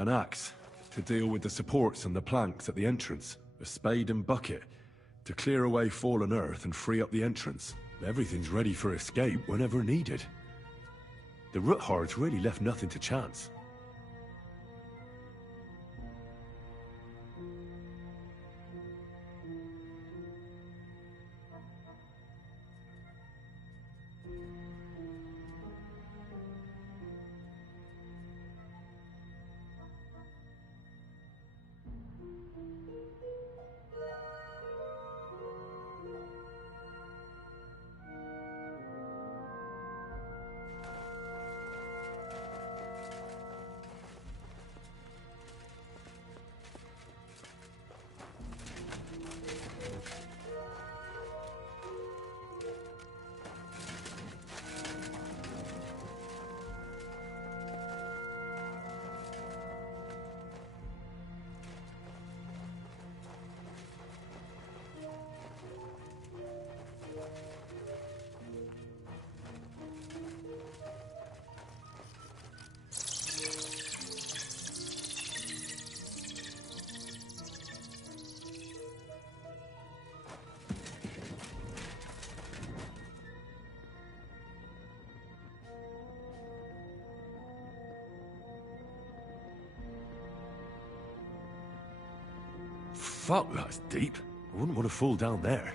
An axe to deal with the supports and the planks at the entrance. A spade and bucket to clear away fallen earth and free up the entrance. Everything's ready for escape whenever needed. The root hordes really left nothing to chance. Fuck, that's deep. I wouldn't want to fall down there.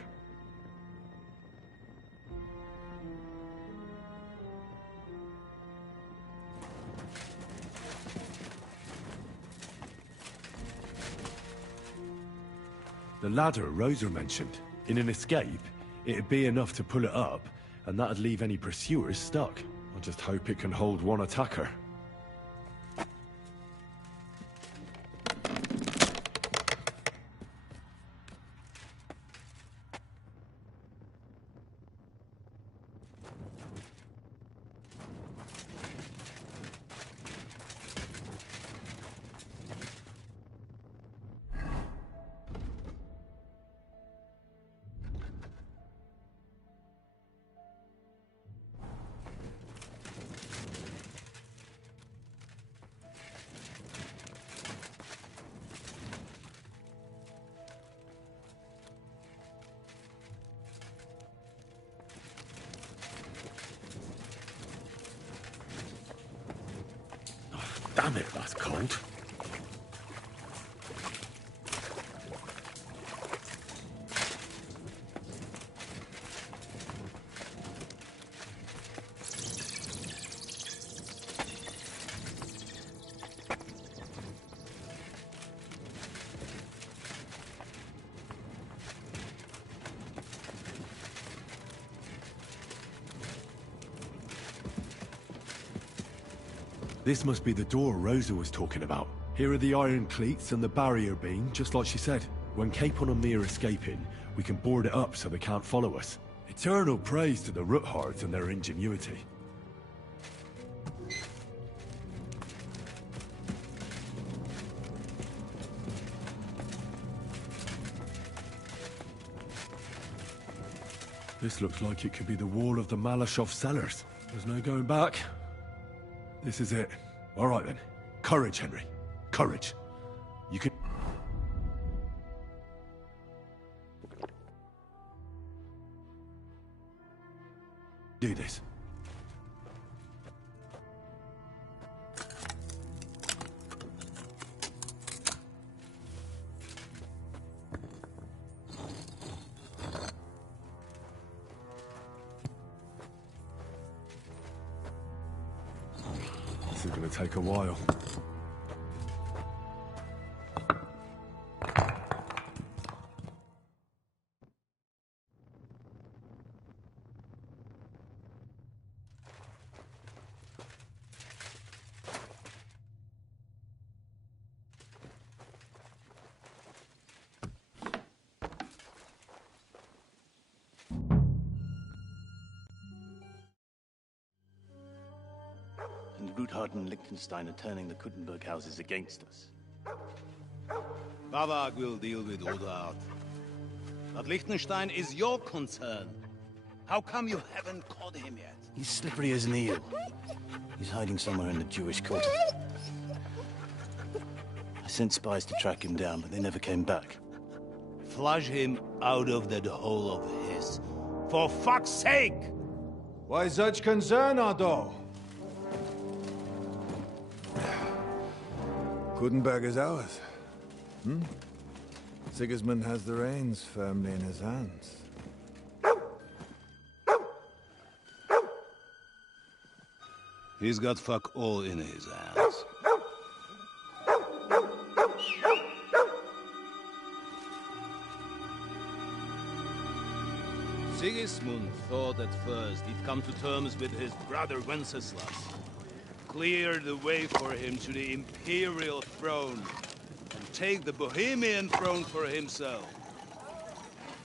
The ladder Rosa mentioned. In an escape, it'd be enough to pull it up, and that'd leave any pursuers stuck. I just hope it can hold one attacker. Damn it, that's cold. This must be the door Rosa was talking about. Here are the iron cleats and the barrier beam, just like she said. When Capon and me are escaping, we can board it up so they can't follow us. Eternal praise to the root hordes and their ingenuity. This looks like it could be the wall of the Malashov cellars. There's no going back. This is it. All right then. Courage, Henry. Courage. You can... do this. This is going to take a while. And Ruthard and Liechtenstein are turning the Kuttenberg houses against us. Bavag will deal with Ruthard. But Liechtenstein is your concern. How come you haven't caught him yet? He's slippery as an eel. He's hiding somewhere in the Jewish quarter. I sent spies to track him down, but they never came back. Flush him out of that hole of his. For fuck's sake! Why such concern, Otto? Gutenberg is ours. Sigismund has the reins firmly in his hands. He's got fuck all in his hands. Sigismund thought at first he'd come to terms with his brother Wenceslas, clear the way for him to the imperial throne, and take the Bohemian throne for himself.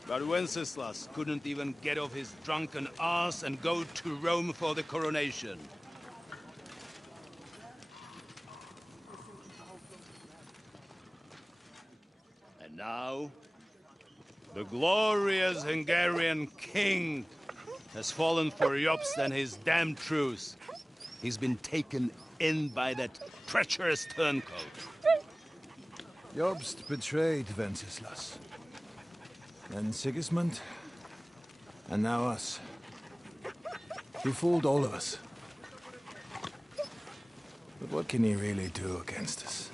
But Wenceslas couldn't even get off his drunken ass and go to Rome for the coronation. And now, the glorious Hungarian king has fallen for Jobst and his damned truce. He's been taken in by that treacherous turncoat. Jobst betrayed Wenceslas. Then Sigismund, and now us. He fooled all of us. But what can he really do against us,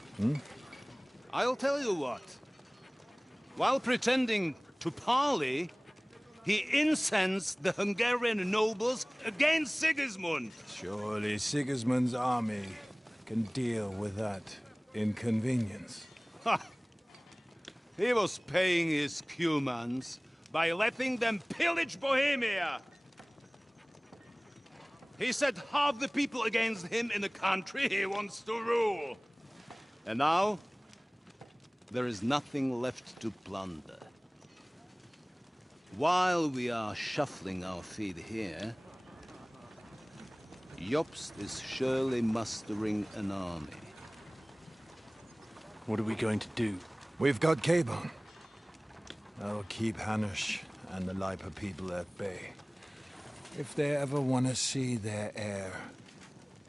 I'll tell you what. While pretending to parley, he incensed the Hungarian nobles against Sigismund. Surely Sigismund's army can deal with that inconvenience. Ha! He was paying his Cumans by letting them pillage Bohemia. He set half the people against him in the country he wants to rule. And now, there is nothing left to plunder. While we are shuffling our feet here, Jobst is surely mustering an army. What are we going to do? We've got Cabon. I'll keep Hanush and the Lipa people at bay. If they ever want to see their heir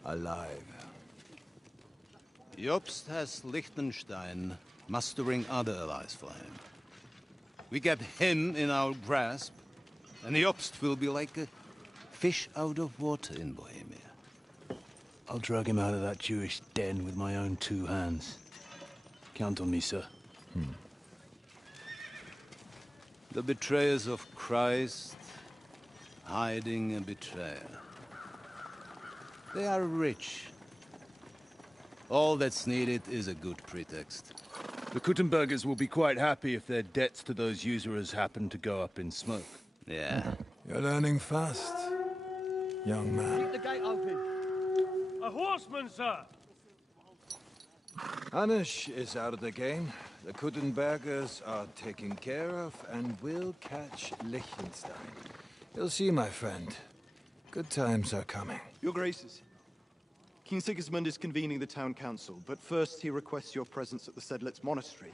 alive. Jobst has Liechtenstein mustering other allies for him. We get him in our grasp, and Jobst will be like a fish out of water in Bohemia. I'll drag him out of that Jewish den with my own 2 hands. Count on me, sir. The betrayers of Christ, hiding a betrayer. They are rich. All that's needed is a good pretext. The Kuttenbergers will be quite happy if their debts to those usurers happen to go up in smoke. Yeah. You're learning fast, young man. Keep the gate open. A horseman, sir! Hanush is out of the game. The Kuttenbergers are taken care of, and we'll catch Liechtenstein. You'll see, my friend. Good times are coming. Your Graces, King Sigismund is convening the town council, but first he requests your presence at the Sedlitz monastery,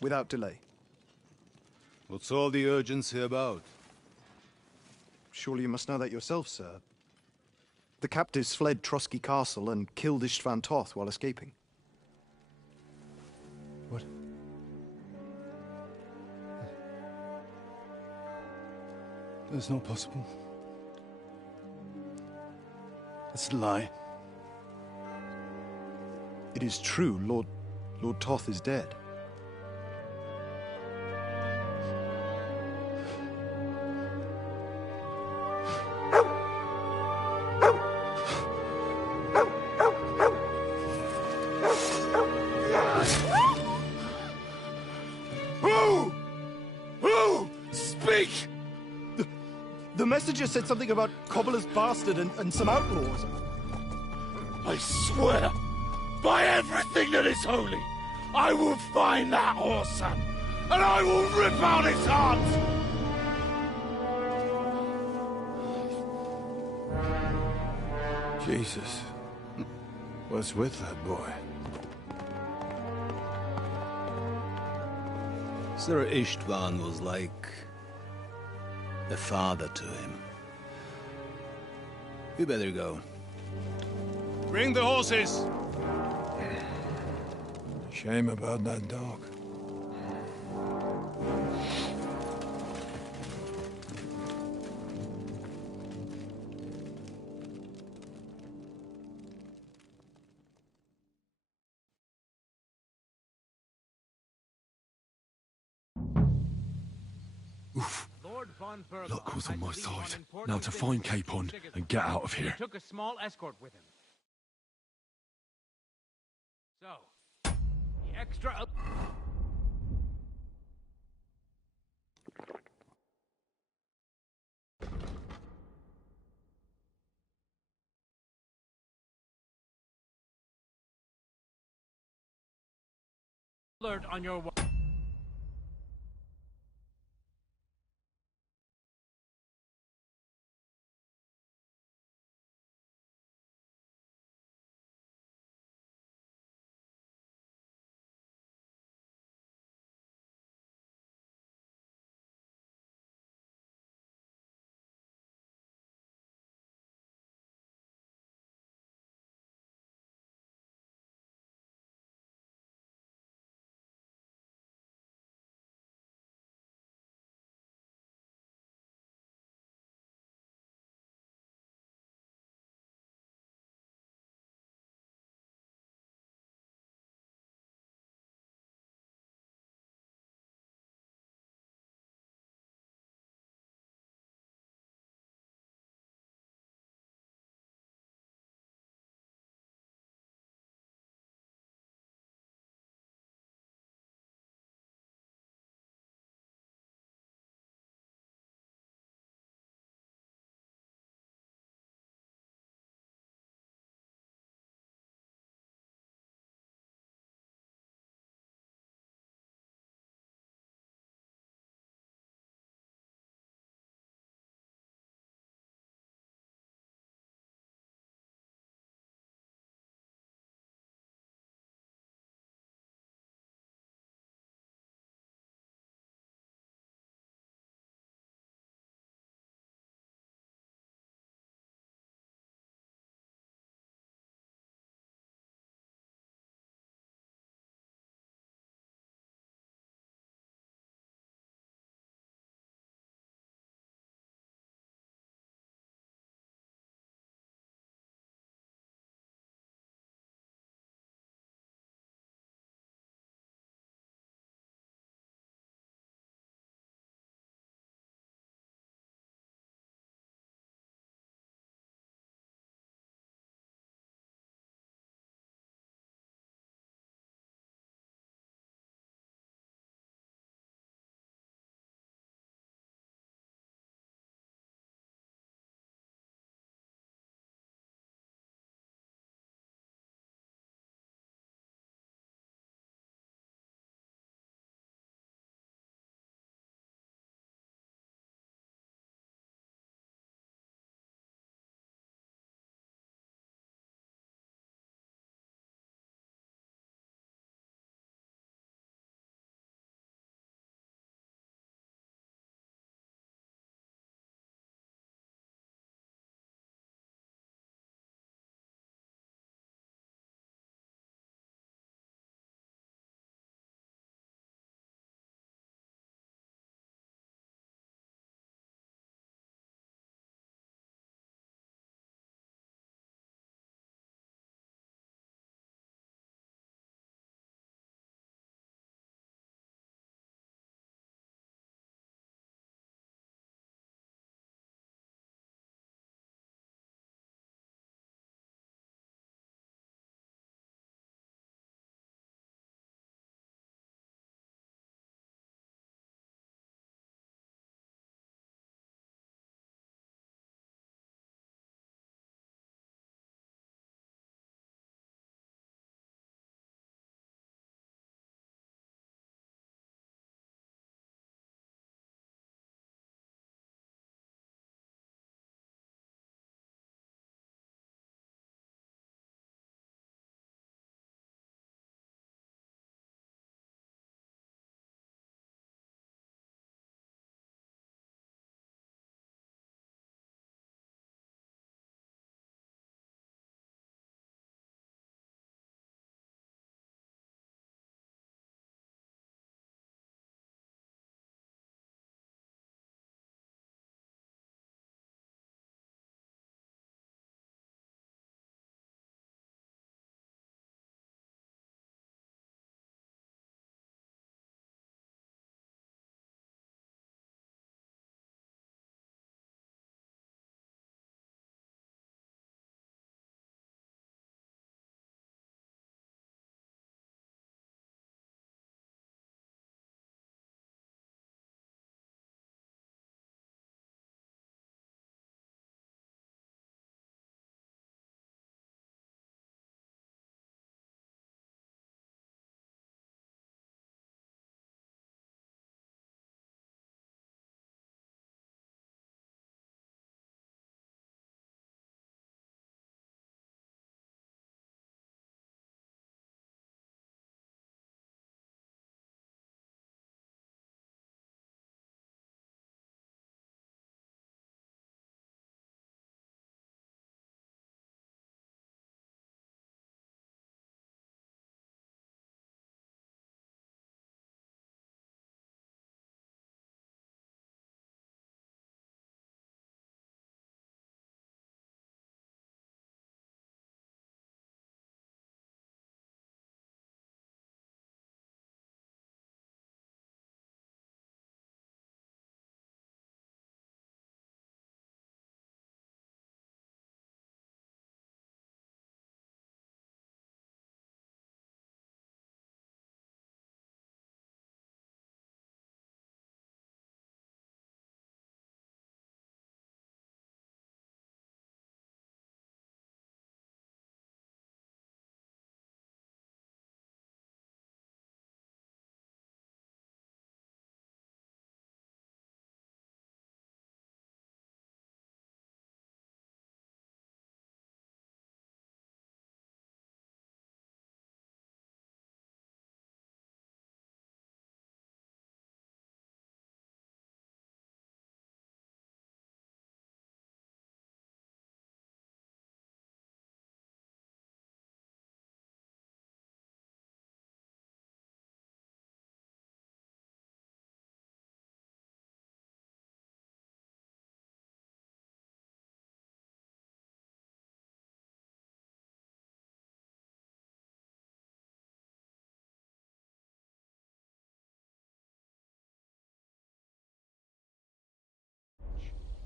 without delay. What's all the urgency about? Surely you must know that yourself, sir. The captives fled Trotsky Castle and killed Istvan Toth while escaping. What? That's not possible. That's a lie. It is true, Lord Toth is dead. Who? Speak! The messenger said something about Cobbler's bastard and some outlaws. I swear, by everything that is holy, I will find that whoreson, and I will rip out his heart! Jesus. What's with that boy? Sir Istvan was like a father to him. We better go. Bring the horses! Shame about that dog. Luck was on my side. Now to find Capon and get out of here. Took a small escort with him. So, the extra... alert on your...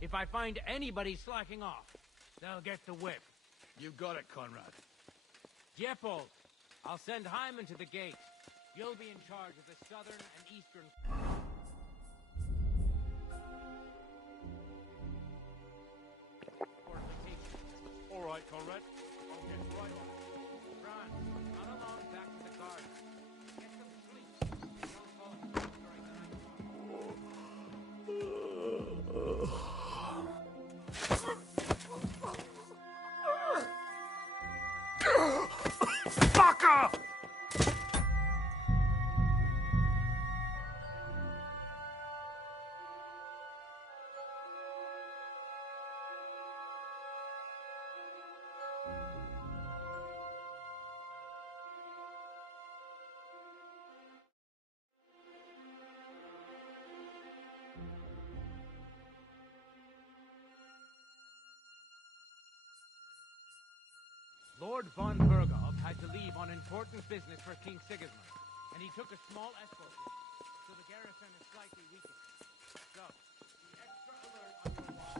If I find anybody slacking off, they'll get the whip. You got it, Conrad. Jeppold, I'll send Hyman to the gate. You'll be in charge of the southern and eastern... fortifications. All right, Conrad. I'll get right on it. Franz, not alone, back to the guard. Get some sleep. Don't fall asleep during the night watch. Fucker! Lord von Berghoff had to leave on important business for King Sigismund, and he took a small escort with him, so the garrison is slightly weakened. So, be extra alert on your watch.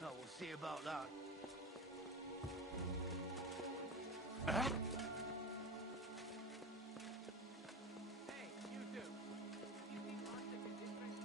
Oh, we'll see about that. Hey, you two. Have you seen Arctic and District?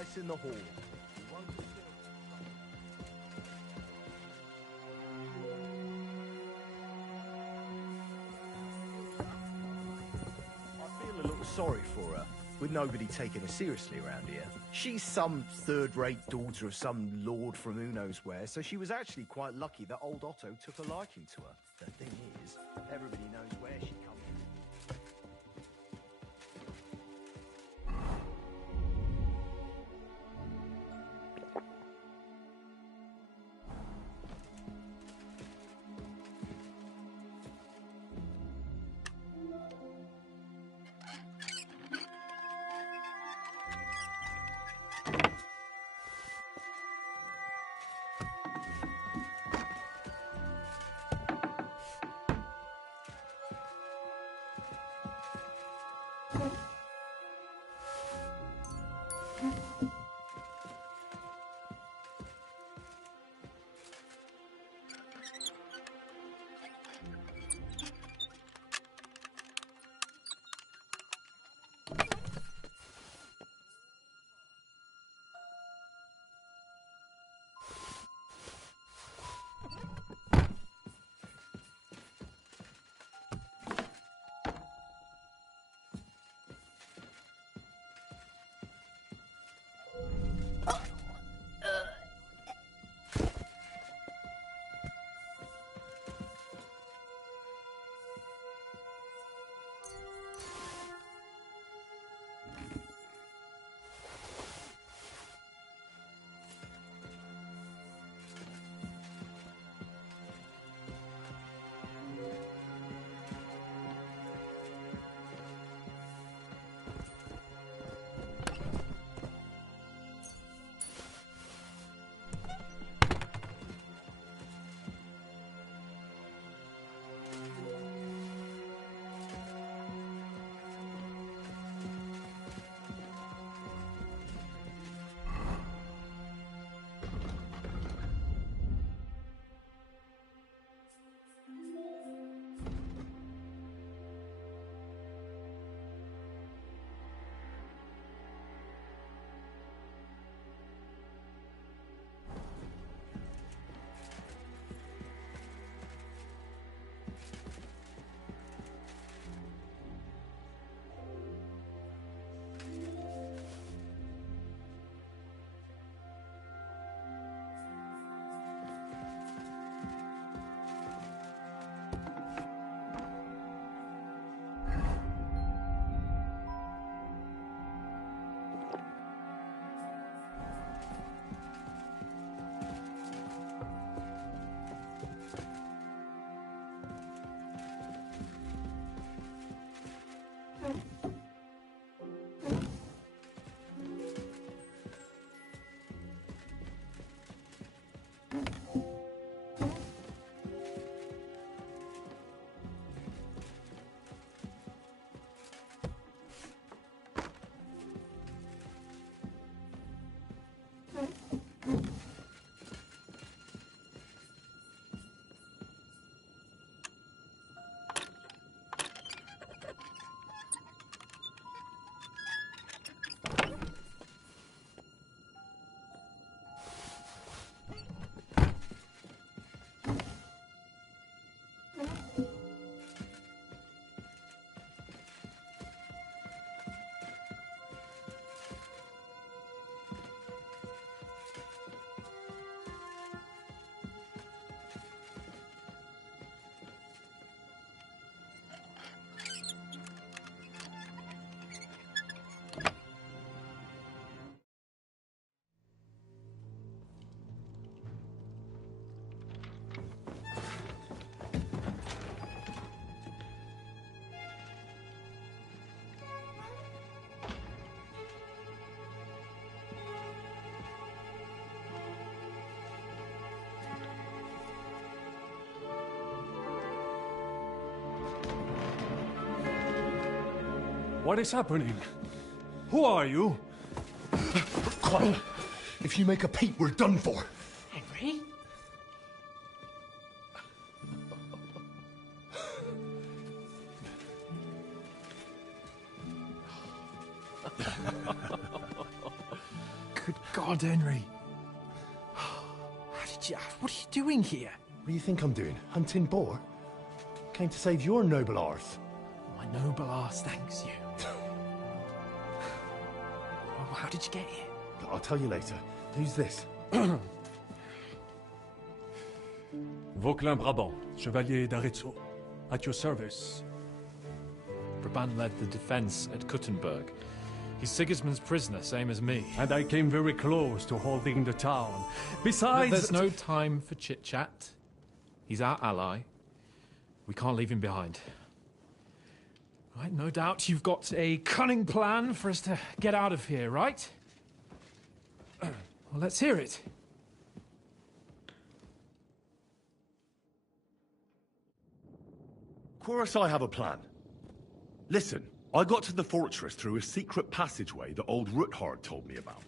place in the hall. You won't disturb. I feel a little sorry for her, with nobody taking her seriously around here. She's some third-rate daughter of some lord from who knows where, so she was actually quite lucky that old Otto took a liking to her. The thing is, everybody knows where she comes from. What is happening? Who are you? Quiet. If you make a peep, we're done for. Henry? God, Henry. What are you doing here? What do you think I'm doing? Hunting boar? Came to save your noble arse. My noble arse thanks you. Oh, how did you get here? I'll tell you later. Who's this? Vauquelin Brabant, Chevalier d'Arezzo. At your service. Brabant led the defense at Kuttenberg. He's Sigismund's prisoner, same as me. And I came very close to holding the town. Besides... There's no time for chit-chat. He's our ally. We can't leave him behind. Right, no doubt you've got a cunning plan for us to get out of here, right? Well, let's hear it. Of course I have a plan. Listen, I got to the fortress through a secret passageway that old Ruthard told me about.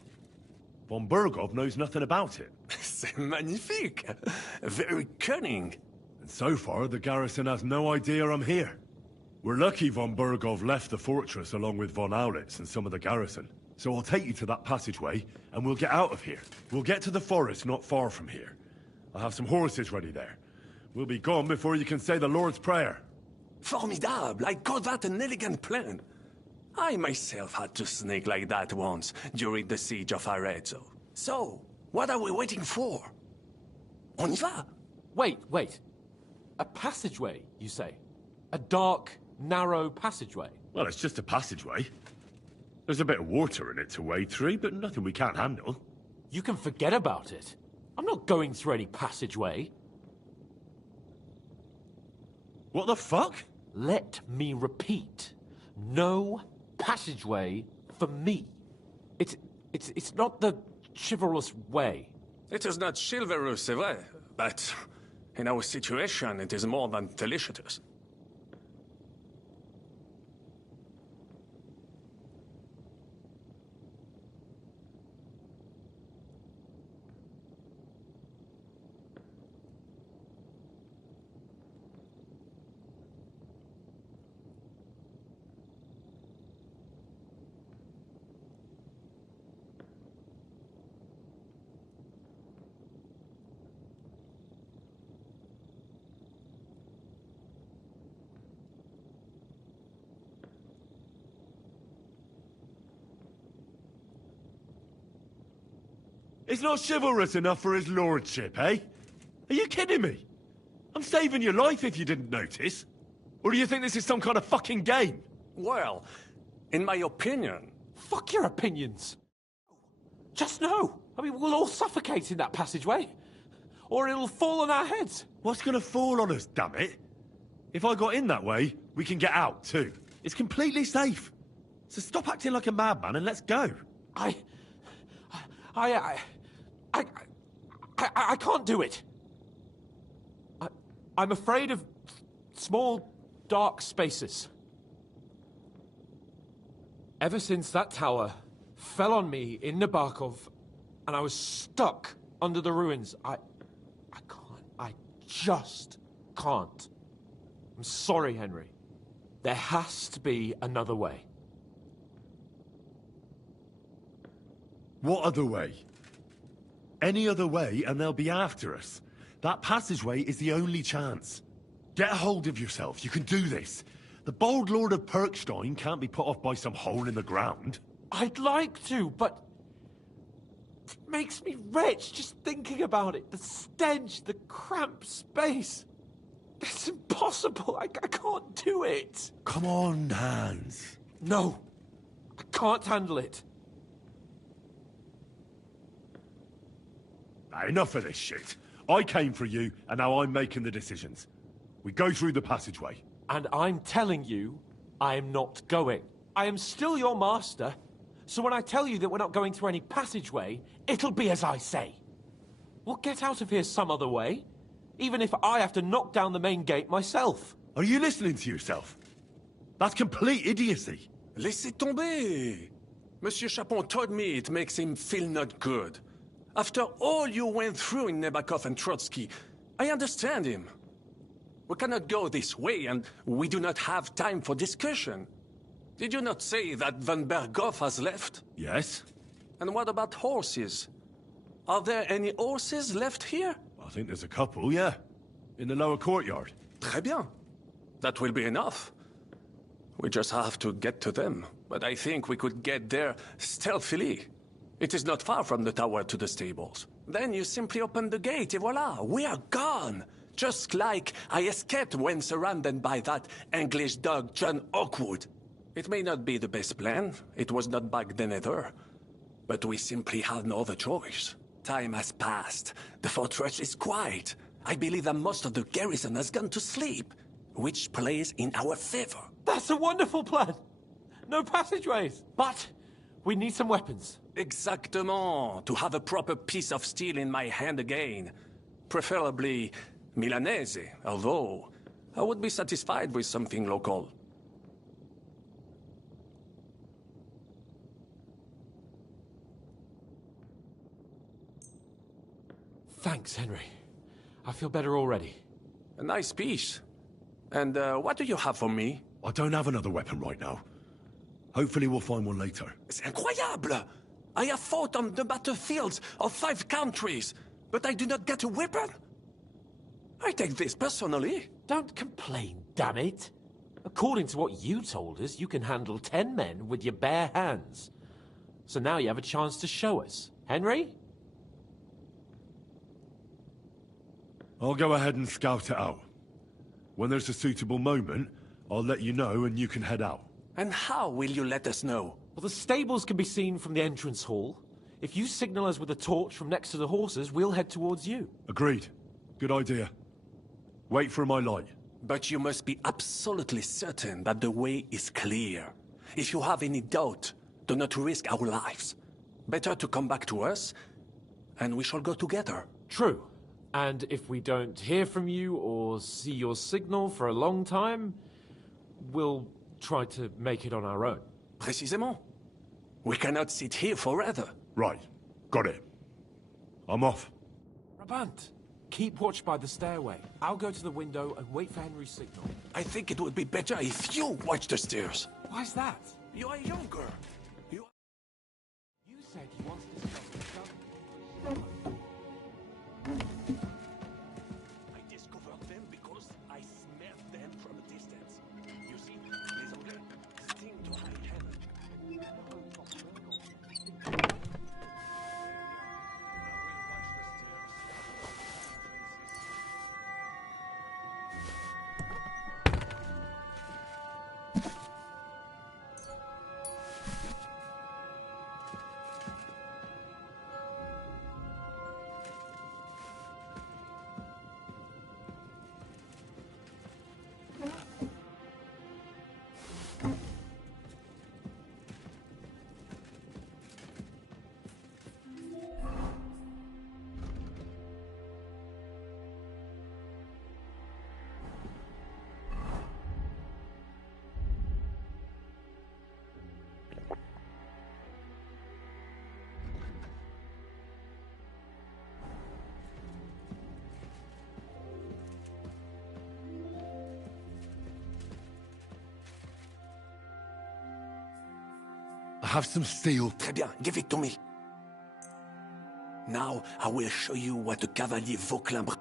Von Bergov knows nothing about it. C'est magnifique! Very cunning. And so far, the garrison has no idea I'm here. We're lucky Von Bergov left the fortress along with Von Aulitz and some of the garrison. So I'll take you to that passageway, and we'll get out of here. We'll get to the forest not far from here. I have some horses ready there. We'll be gone before you can say the Lord's Prayer. Formidable! I call that an elegant plan. I myself had to sneak like that once, during the siege of Arezzo. So, what are we waiting for? On y va? Wait. A passageway, you say? A dark, narrow passageway? Well, it's just a passageway. There's a bit of water in it to wade through, but nothing we can't handle. You can forget about it. I'm not going through any passageway. What the fuck? Let me repeat. No passageway for me. It's not the chivalrous way. It is not chivalrous, c'est vrai, but in our situation, it is more than delicious. It's not chivalrous enough for his lordship, eh? Are you kidding me? I'm saving your life if you didn't notice. Or do you think this is some kind of fucking game? Well, in my opinion... Fuck your opinions! Just no! I mean, we'll all suffocate in that passageway. Or it'll fall on our heads. What's gonna fall on us, damn it? If I got in that way, we can get out, too. It's completely safe. So stop acting like a madman and let's go. I can't do it. I'm afraid of small, dark spaces. Ever since that tower fell on me in Nabokov, and I was stuck under the ruins, I just can't. I'm sorry, Henry. There has to be another way. What other way? Any other way and they'll be after us. That passageway is the only chance. Get a hold of yourself, you can do this. The bold Lord of Perkstein can't be put off by some hole in the ground. I'd like to, but... it makes me wretched just thinking about it. The stench, the cramped space. It's impossible, I can't do it. Come on, Hans. No, I can't handle it. Now, enough of this shit. I came for you, and now I'm making the decisions. We go through the passageway. And I'm telling you, I am not going. I am still your master, so when I tell you that we're not going through any passageway, it'll be as I say. We'll get out of here some other way, even if I have to knock down the main gate myself. Are you listening to yourself? That's complete idiocy. Laissez tomber. Monsieur Chapon told me it makes him feel not good. After all you went through in Nabokov and Trotsky, I understand him. We cannot go this way, and we do not have time for discussion. Did you not say that Von Berghoff has left? Yes. And what about horses? Are there any horses left here? I think there's a couple, yeah. In the lower courtyard. Très bien. That will be enough. We just have to get to them. But I think we could get there stealthily. It is not far from the tower to the stables. Then you simply open the gate, et voila, we are gone! Just like I escaped when surrounded by that English dog John Oakwood. It may not be the best plan, it was not back then either. But we simply had no other choice. Time has passed. The fortress is quiet. I believe that most of the garrison has gone to sleep, which plays in our favor. That's a wonderful plan! No passageways! But we need some weapons. Exactement. To have a proper piece of steel in my hand again. Preferably Milanese, although I would be satisfied with something local. Thanks, Henry. I feel better already. A nice piece. And what do you have for me? I don't have another weapon right now. Hopefully we'll find one later. C'est incroyable! I have fought on the battlefields of 5 countries, but I do not get a weapon? I take this personally. Don't complain, damn it. According to what you told us, you can handle 10 men with your bare hands. So now you have a chance to show us. Henry? I'll go ahead and scout it out. When there's a suitable moment, I'll let you know and you can head out. And how will you let us know? Well, the stables can be seen from the entrance hall. If you signal us with a torch from next to the horses, we'll head towards you. Agreed. Good idea. Wait for my light. But you must be absolutely certain that the way is clear. If you have any doubt, do not risk our lives. Better to come back to us, and we shall go together. True. And if we don't hear from you or see your signal for a long time, we'll try to make it on our own. Précisément. We cannot sit here forever. Right. Got it. I'm off. Brabant, keep watch by the stairway. I'll go to the window and wait for Henry's signal. I think it would be better if you watch the stairs. Why's that? You are younger. You said you wanted to stop the I discovered them because I smelled them from a distance. You see, les Anglais seem to hide heaven. I have some steel. Très bien, give it to me. Now I will show you what the Cavalier Vauquelin.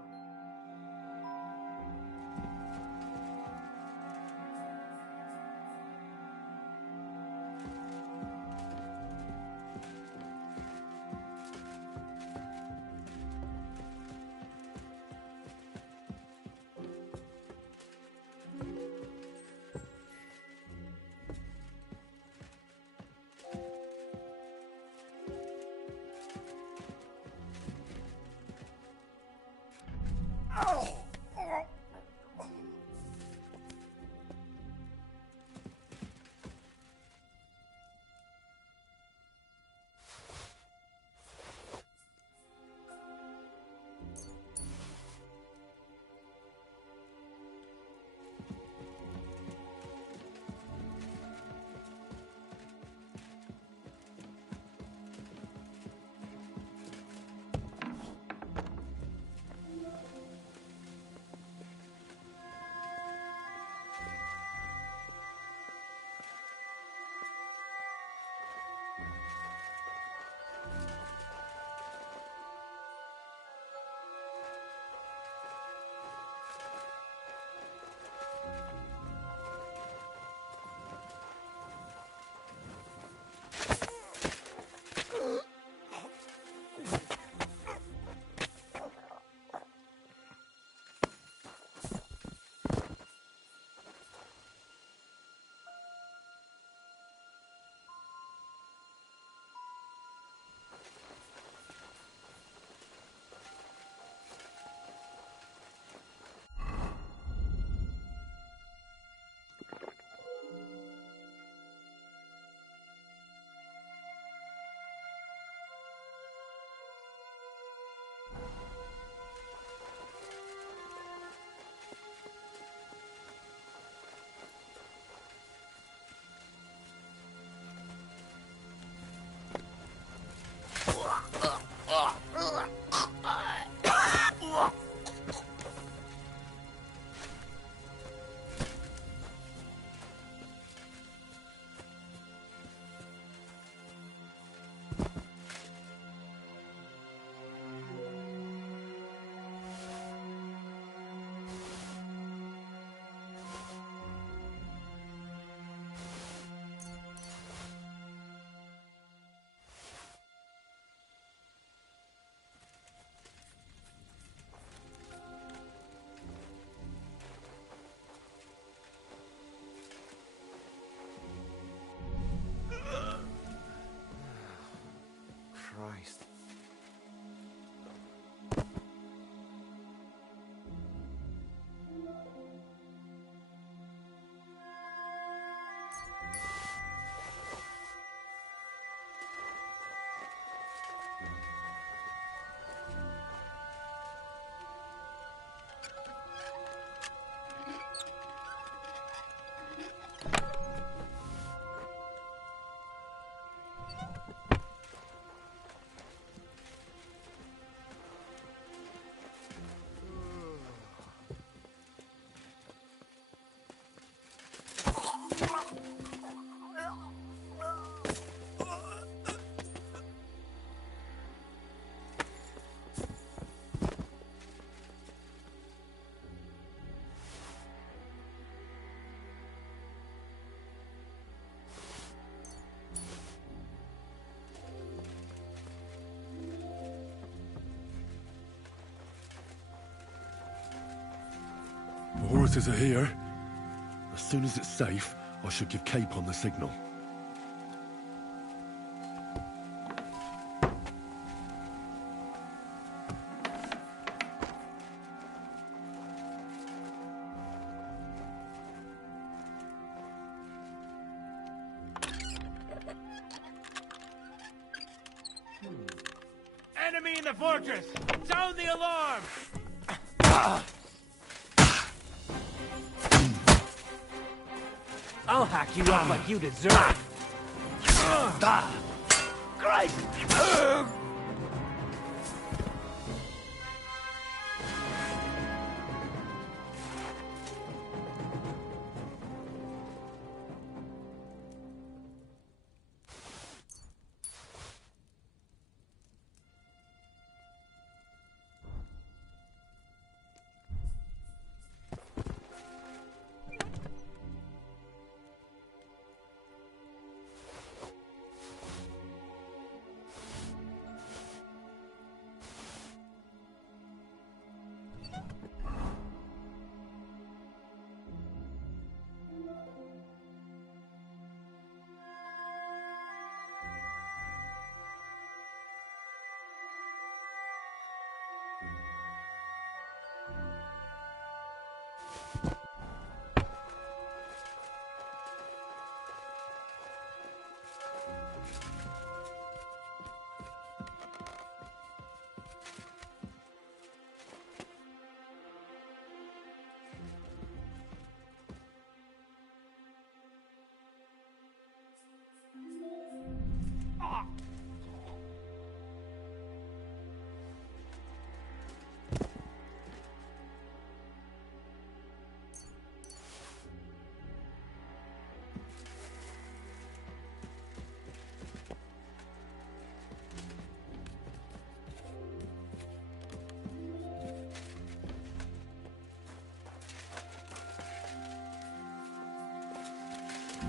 Horses are here. As soon as it's safe, I should give Cape on the signal. Enemy in the fortress! Sound the alarm! I'll hack you up like you deserve. Christ!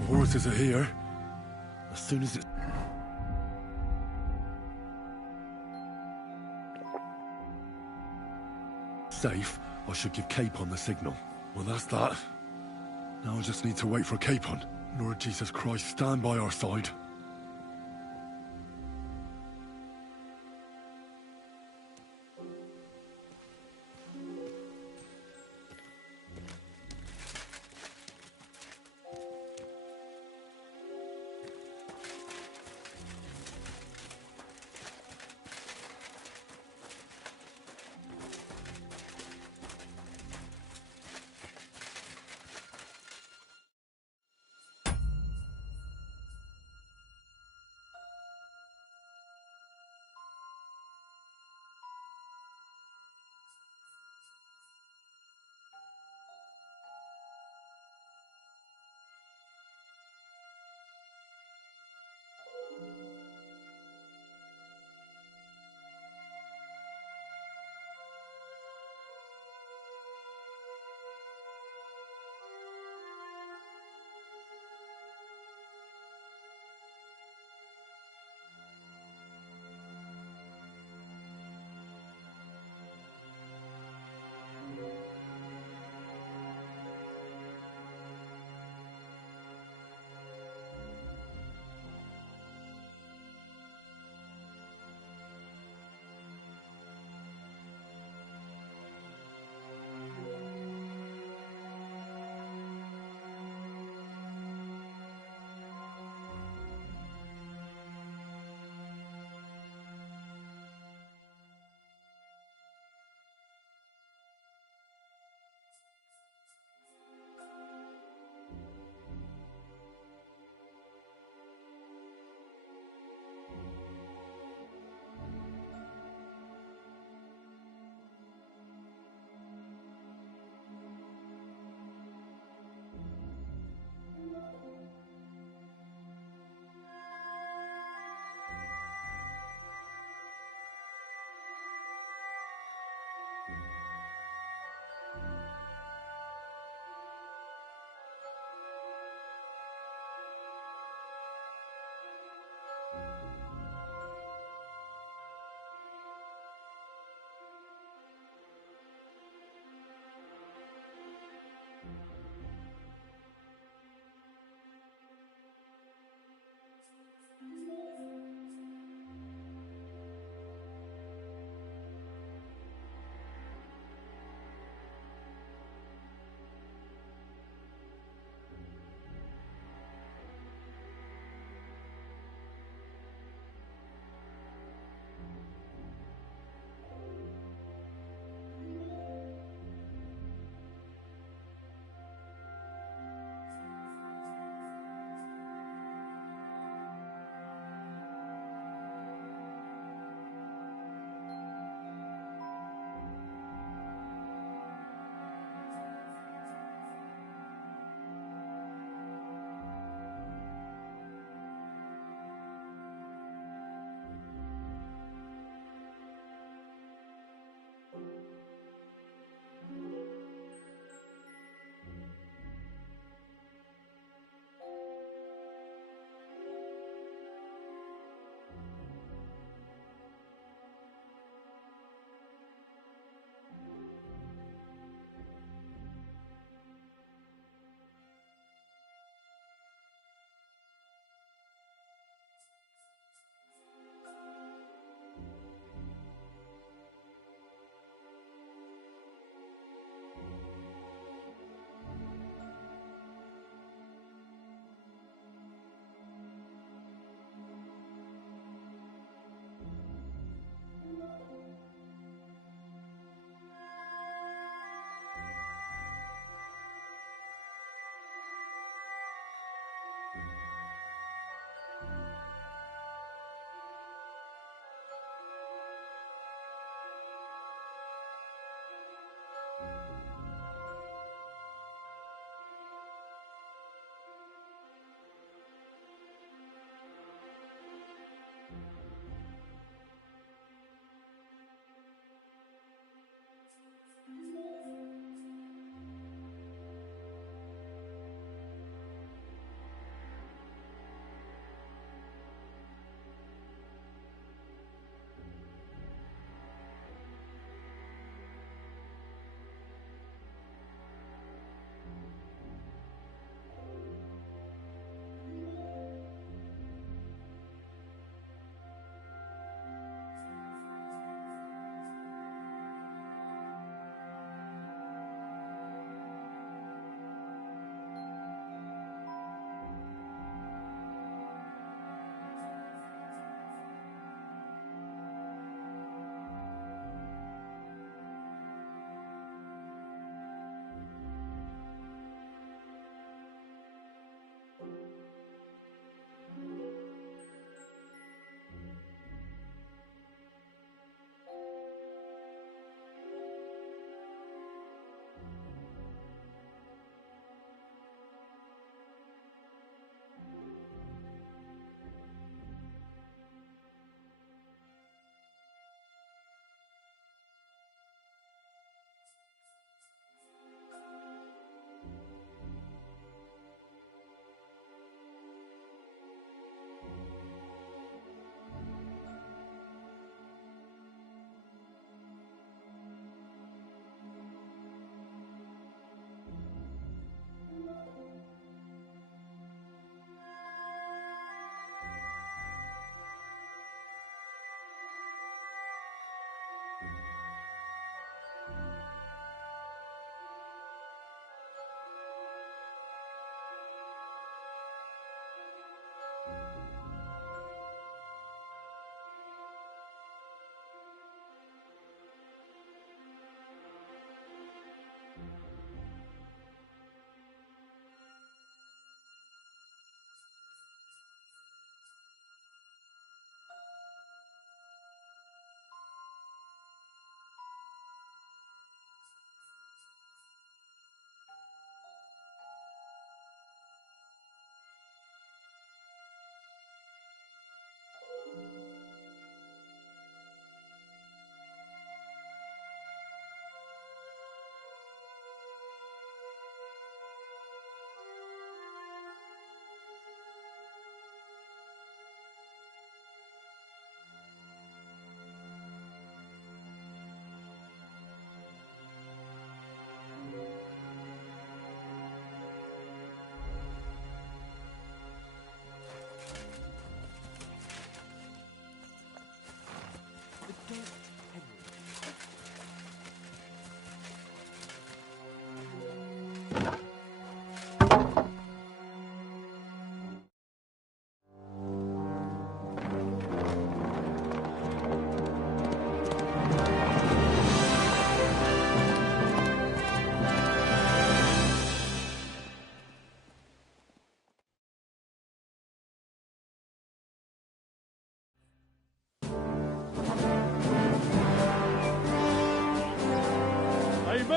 The horses are here. As soon as it's safe, I should give Cape on the signal. Well, that's that. Now I just need to wait for Capon. Lord Jesus Christ, stand by our side.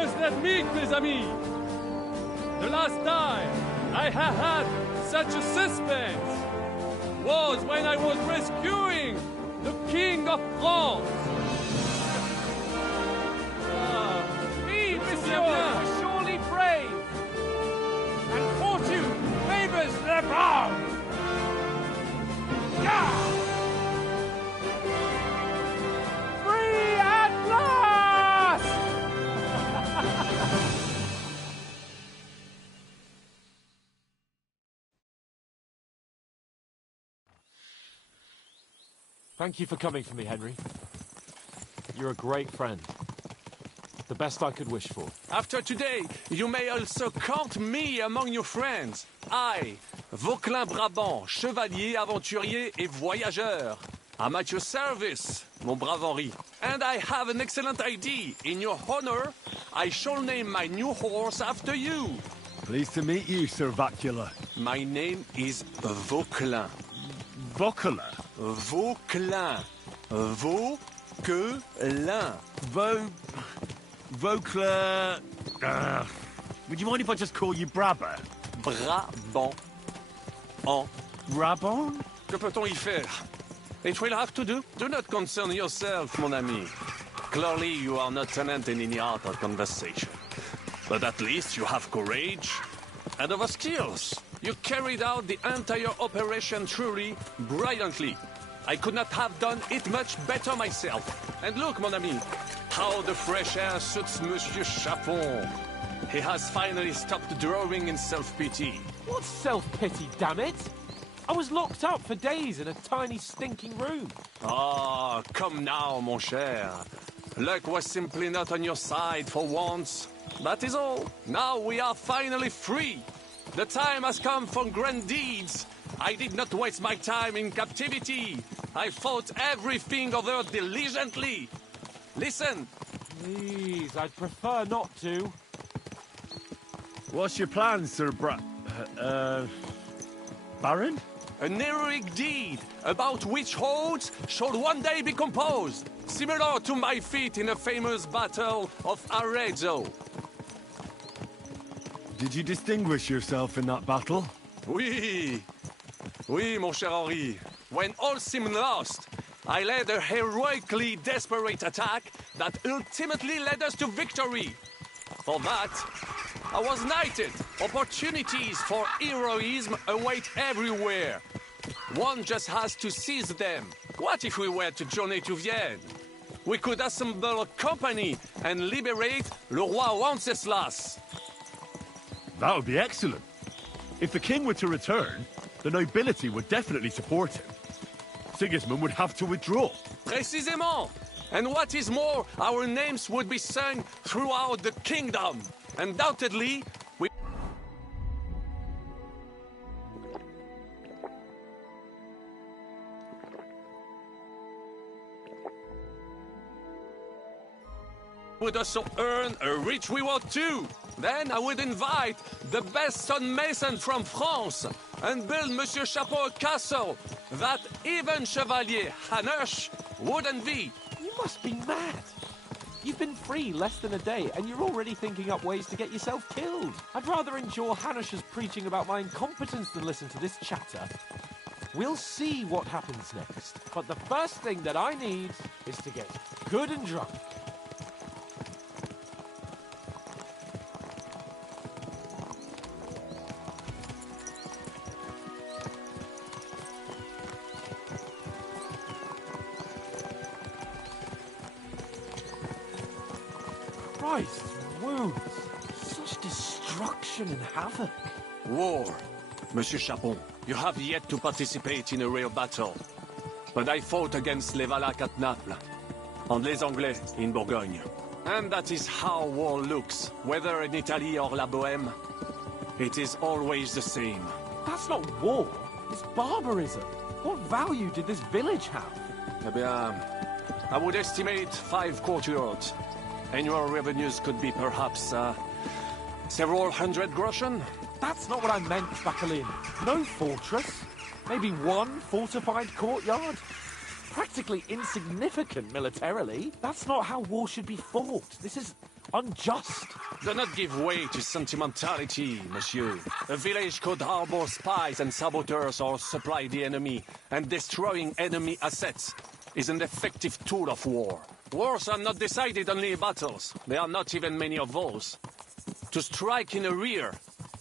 just admit, mes amis. The last time I have had such a suspense was when I was rescuing the King of France. We, monsieur, were surely brave. And fortune favors the brave. Free at last! Thank you for coming for me, Henry. You're a great friend. The best I could wish for. After today, you may also count me among your friends. I, Vauquelin Brabant, chevalier, aventurier et voyageur. I'm at your service, mon brave Henri. And I have an excellent idea. In your honor, I shall name my new horse after you. Pleased to meet you, Sir Vacula. My name is Vauquelin. Vauquelin? Vauquelin. Vauquelin. Vauquelin... would you mind if I just call you Brabant? Brabant. Brabant? Que peut-on y faire? It will have to do. Do not concern yourself, mon ami. Clearly, you are not tenant in any art or conversation. But at least you have courage and other skills. You carried out the entire operation truly brilliantly. I could not have done it much better myself. And look, mon ami, how the fresh air suits Monsieur Chapon. He has finally stopped drawing in self-pity. What self-pity, damn it? I was locked up for days in a tiny stinking room. Ah, come now, mon cher. Luck was simply not on your side for once. That is all. Now we are finally free. The time has come for grand deeds. I did not waste my time in captivity. I fought everything over diligently. Listen. Please, I'd prefer not to. What's your plan, Sir Baron? An heroic deed about which odes shall one day be composed, similar to my feat in the famous Battle of Arezzo. Did you distinguish yourself in that battle? Oui, mon cher Henri. When all seemed lost, I led a heroically desperate attack that ultimately led us to victory. For that, I was knighted. Opportunities for heroism await everywhere. One just has to seize them. What if we were to journey to Vienne? We could assemble a company and liberate Le Roi Wenceslas. That would be excellent. If the king were to return, the nobility would definitely support him. Sigismund would have to withdraw. Précisément. And what is more, our names would be sung throughout the kingdom. Undoubtedly, we would also earn a rich reward too. Then I would invite the best stonemason from France and build Monsieur Chapeau a castle that even Chevalier Hanush would envy. You must be mad. You've been free less than a day, and you're already thinking up ways to get yourself killed. I'd rather endure Hanush's preaching about my incompetence than listen to this chatter. We'll see what happens next. But the first thing that I need is to get good and drunk. Christ, wounds. Such destruction and havoc. War. Monsieur Chapon, you have yet to participate in a real battle. But I fought against les Valaques at Naples, and les Anglais in Bourgogne. And that is how war looks, whether in Italy or La Bohème. It is always the same. That's not war. It's barbarism. What value did this village have? Eh bien, I would estimate 5 courtyards. Annual revenues could be perhaps, several hundred groschen. That's not what I meant, Bacalin. No fortress. Maybe one fortified courtyard. Practically insignificant militarily. That's not how war should be fought. This is unjust. Do not give way to sentimentality, monsieur. A village could harbor spies and saboteurs or supply the enemy, and destroying enemy assets is an effective tool of war. Wars are not decided only in battles. There are not even many of those. To strike in the rear,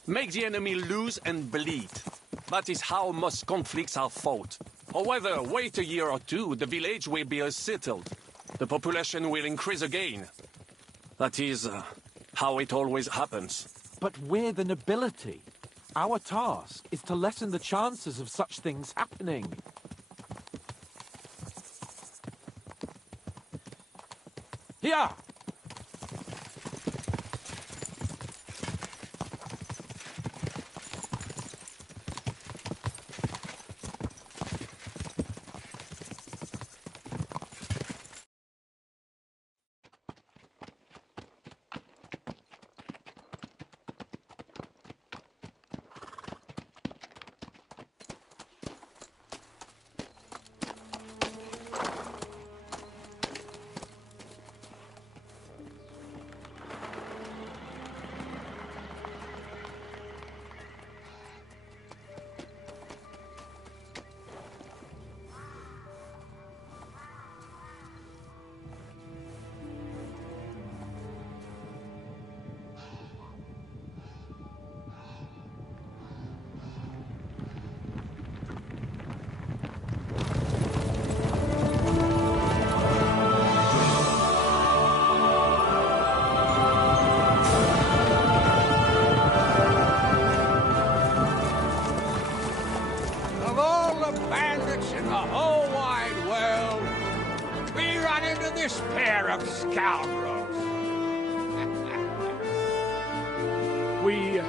make the enemy lose and bleed. That is how most conflicts are fought. However, wait a year or two, the village will be settled. The population will increase again. That is how it always happens. But we're the nobility. Our task is to lessen the chances of such things happening. Here! Of all the bandits in the whole wide world, we run into this pair of scoundrels. We...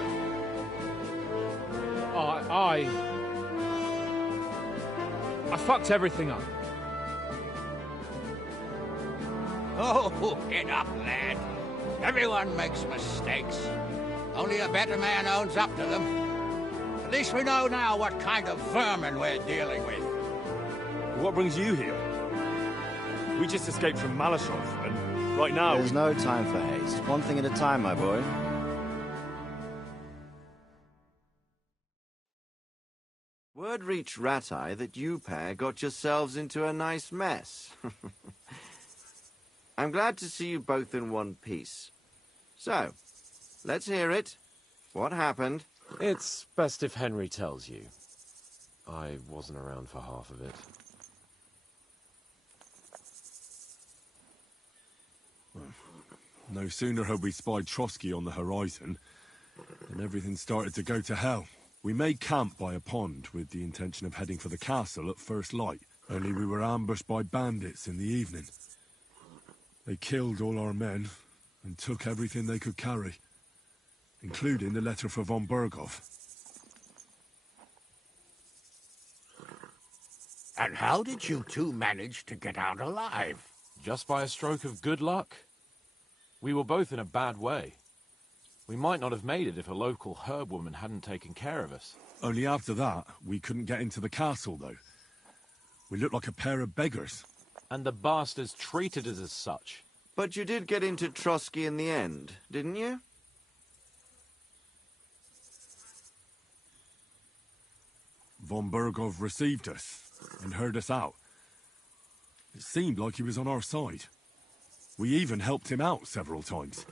I fucked everything up. Oh, get up, lad. Everyone makes mistakes. Only a better man owns up to them. At least we know now what kind of vermin we're dealing with. What brings you here? We just escaped from Malashov, and right now There's no time for haste. One thing at a time, my boy. Word reached Ratai that you pair got yourselves into a nice mess. I'm glad to see you both in one piece. So, let's hear it. What happened? It's best if Henry tells you. I wasn't around for half of it. No sooner had we spied Trotsky on the horizon than everything started to go to hell. We made camp by a pond with the intention of heading for the castle at first light, only we were ambushed by bandits in the evening. They killed all our men and took everything they could carry, including the letter for von Berghoff. And how did you two manage to get out alive? Just by a stroke of good luck. We were both in a bad way. We might not have made it if a local herb woman hadn't taken care of us. Only after that, we couldn't get into the castle, though. We looked like a pair of beggars. And the bastards treated us as such. But you did get into Trotsky in the end, didn't you? Von Berghoff received us and heard us out. It seemed like he was on our side. We even helped him out several times.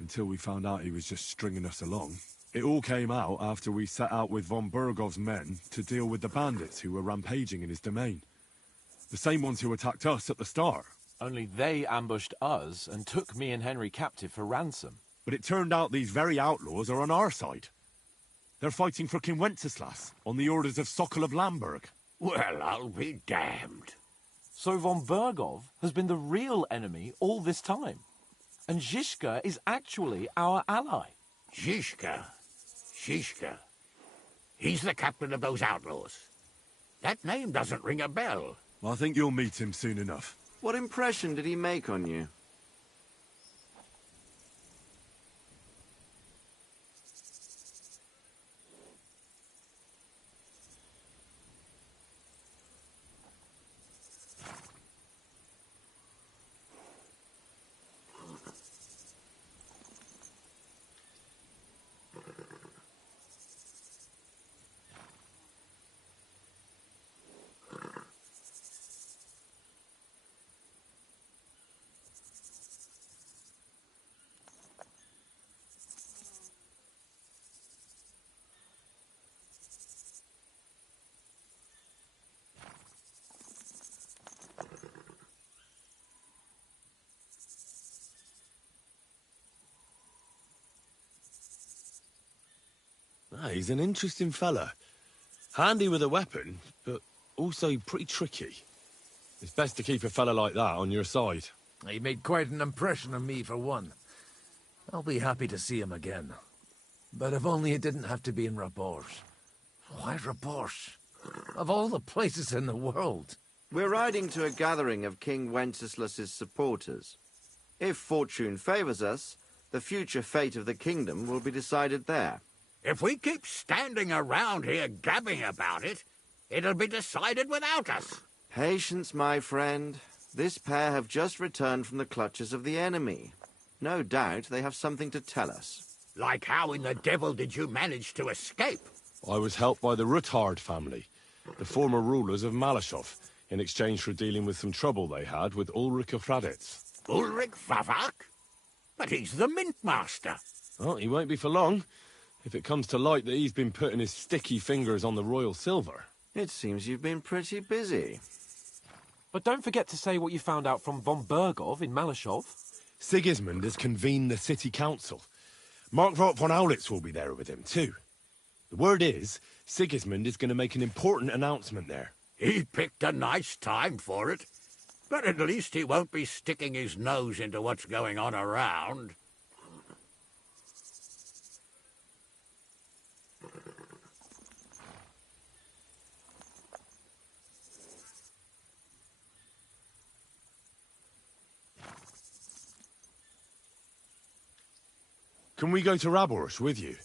Until we found out he was just stringing us along. It all came out after we set out with von Berghoff's men to deal with the bandits who were rampaging in his domain. The same ones who attacked us at the start. Only they ambushed us and took me and Henry captive for ransom. But it turned out these very outlaws are on our side. They're fighting for King Wenceslas on the orders of Sokol of Lamberg. Well, I'll be damned. So von Berghoff has been the real enemy all this time. And Zhishka is actually our ally. Zhishka. He's the captain of those outlaws. That name doesn't ring a bell. I think you'll meet him soon enough. What impression did he make on you? Ah, he's an interesting fella. Handy with a weapon, but also pretty tricky. It's best to keep a fella like that on your side. He made quite an impression on me, for one. I'll be happy to see him again. But if only it didn't have to be in Rabosh. Why Rabosh? Of all the places in the world. We're riding to a gathering of King Wenceslas's supporters. If fortune favors us, the future fate of the kingdom will be decided there. If we keep standing around here gabbing about it, it'll be decided without us. Patience, my friend. This pair have just returned from the clutches of the enemy. No doubt they have something to tell us. Like how in the devil did you manage to escape? I was helped by the Ruthard family, the former rulers of Malashov, in exchange for dealing with some trouble they had with Ulrich of Raditz. Ulrich Vavak? But he's the mint master. Well, he won't be for long, if it comes to light that he's been putting his sticky fingers on the royal silver. It seems you've been pretty busy. But don't forget to say what you found out from von Bergov in Malashov. Sigismund has convened the city council. Markvart von Aulitz will be there with him, too. The word is, Sigismund is going to make an important announcement there. He picked a nice time for it. But at least he won't be sticking his nose into what's going on around. Can we go to Raborsh with you?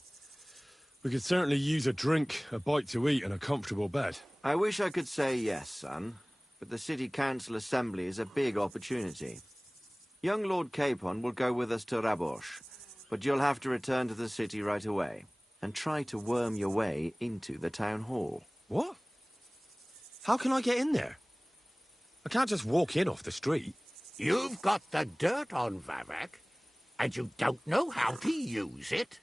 We could certainly use a drink, a bite to eat, and a comfortable bed. I wish I could say yes, son, but the City Council Assembly is a big opportunity. Young Lord Capon will go with us to Raborsh, but you'll have to return to the city right away, and try to worm your way into the town hall. What? How can I get in there? I can't just walk in off the street. You've got the dirt on Vavak, and you don't know how to use it?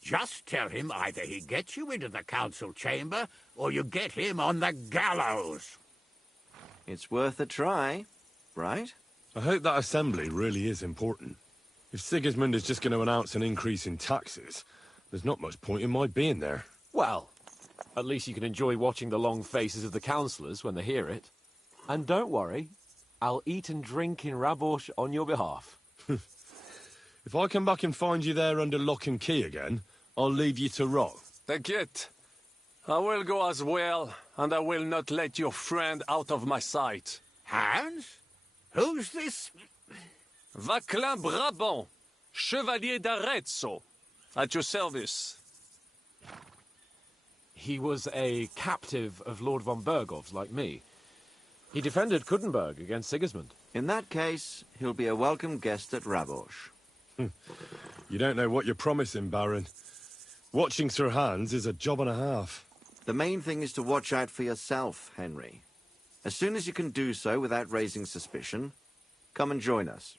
Just tell him either he gets you into the council chamber, or you get him on the gallows. It's worth a try, right? I hope that assembly really is important. If Sigismund is just going to announce an increase in taxes, there's not much point in my being there. Well, at least you can enjoy watching the long faces of the councillors when they hear it. And don't worry, I'll eat and drink in Raborsh on your behalf. If I come back and find you there under lock and key again, I'll leave you to rot. Take it. I will go as well, and I will not let your friend out of my sight. Hans? Who's this? Vaclin Brabant, Chevalier d'Arezzo, at your service. He was a captive of Lord von Bergov's, like me. He defended Kuddenberg against Sigismund. In that case, he'll be a welcome guest at Raborsh. You don't know what you're promising, Baron. Watching Sir Hans is a job and a half. The main thing is to watch out for yourself, Henry. As soon as you can do so without raising suspicion, come and join us.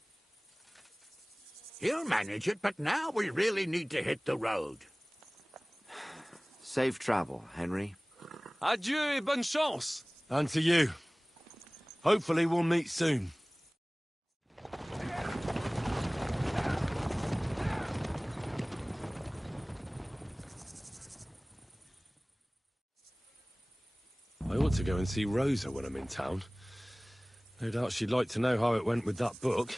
He'll manage it, but now we really need to hit the road. Safe travel, Henry. Adieu et bonne chance. And to you. Hopefully we'll meet soon. I ought to go and see Rosa when I'm in town. No doubt she'd like to know how it went with that book.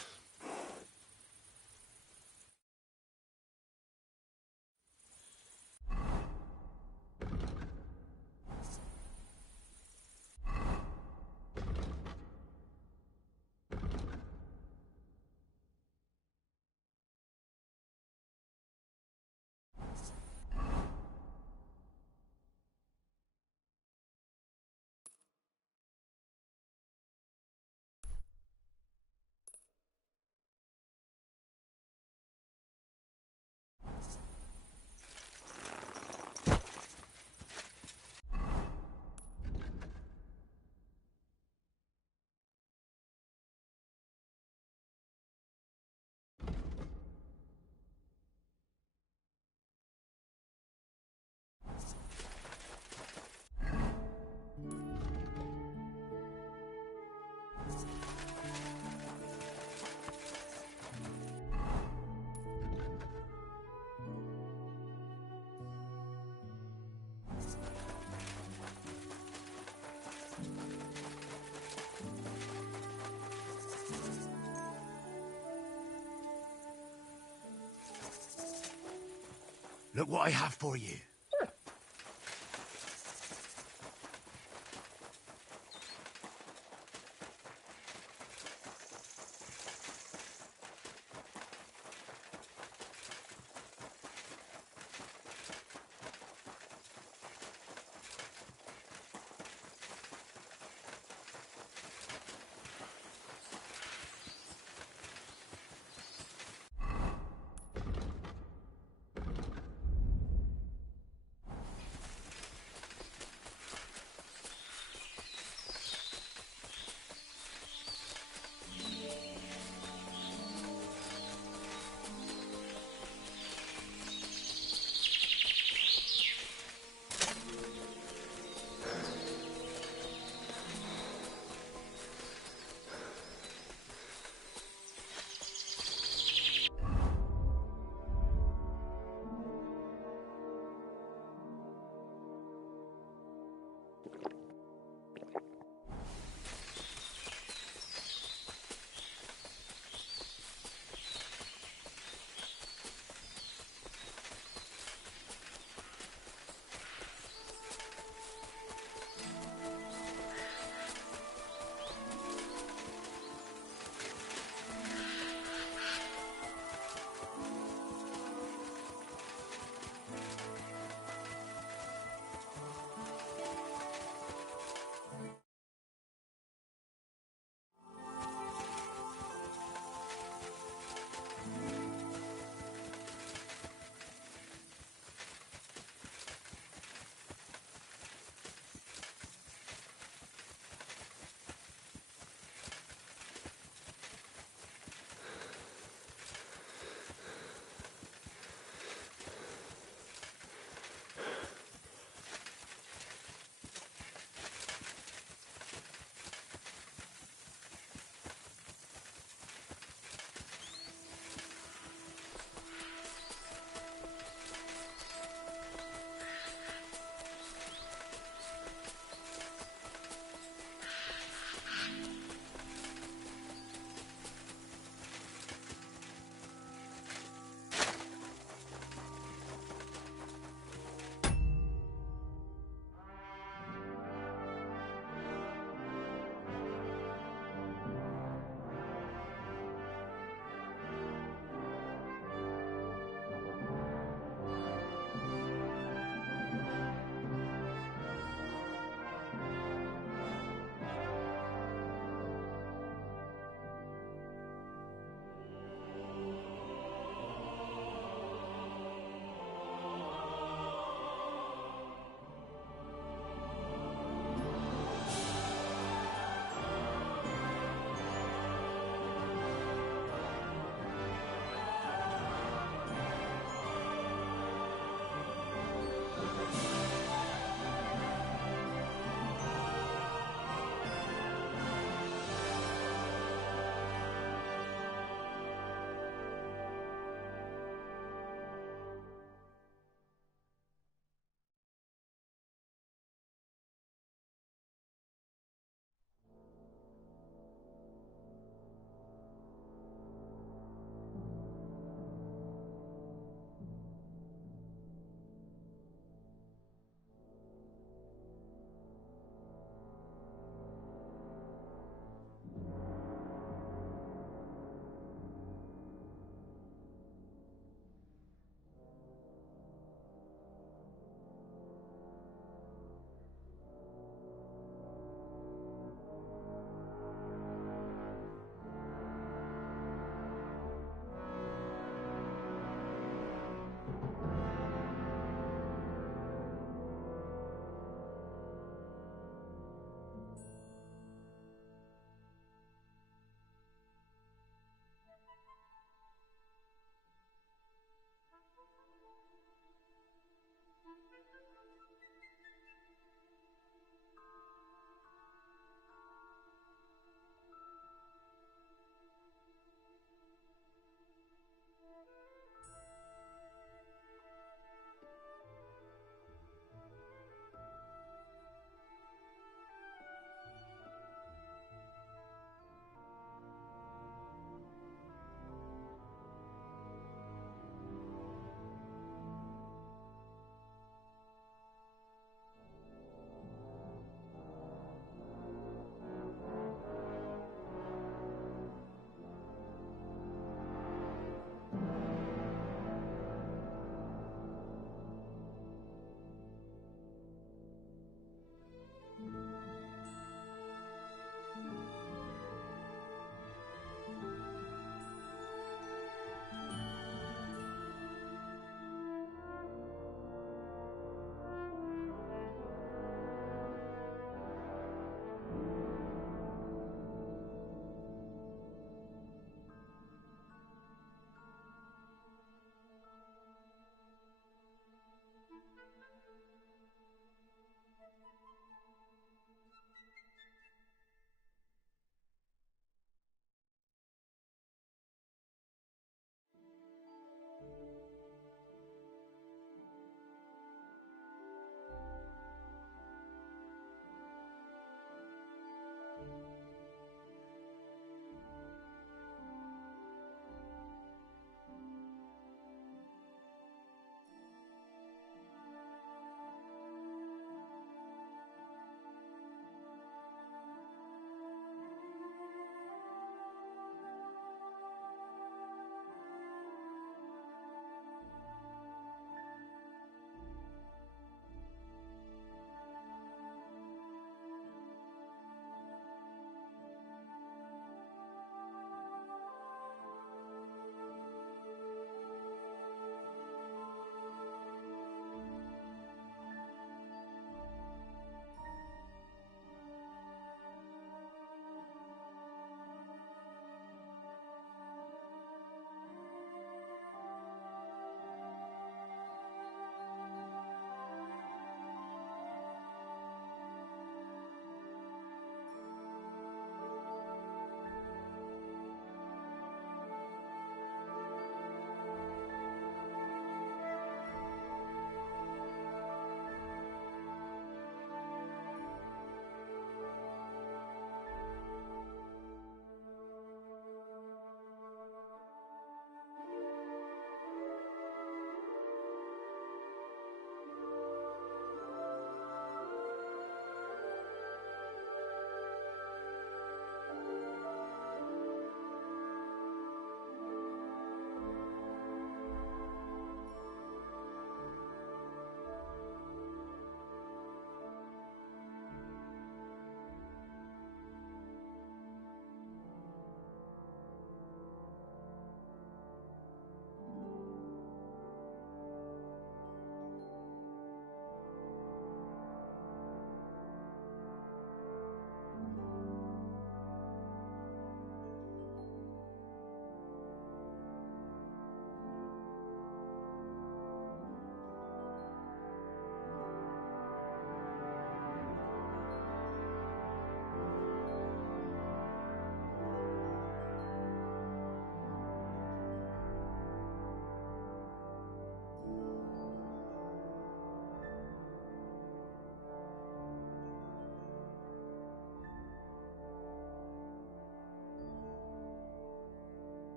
Look what I have for you.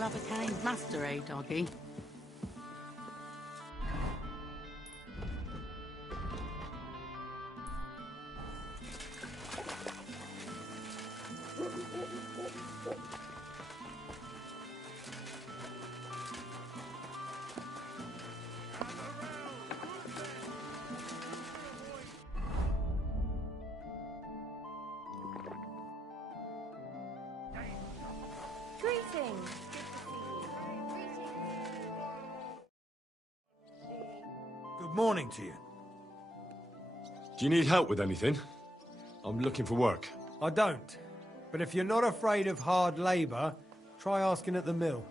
you'll have a kind master, eh, doggy? Greetings. Good morning to you. Do you need help with anything? I'm looking for work. I don't. But if you're not afraid of hard labour, try asking at the mill.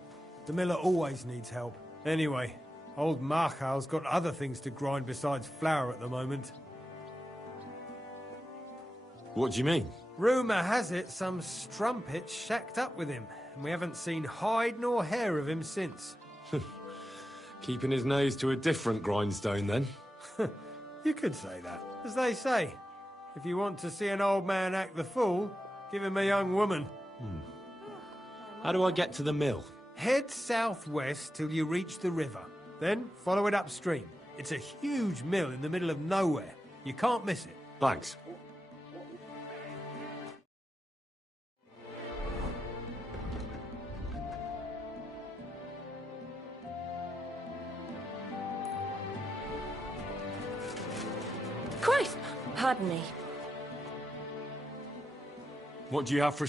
The miller always needs help. Anyway, old Marchal's got other things to grind besides flour at the moment. What do you mean? Rumour has it some strumpet's shacked up with him, and we haven't seen hide nor hair of him since. Keeping his nose to a different grindstone, then? You could say that. As they say, if you want to see an old man act the fool, give him a young woman. How do I get to the mill? Head southwest till you reach the river. Then follow it upstream. It's a huge mill in the middle of nowhere. You can't miss it. Thanks. Christ! Pardon me. What do you have for...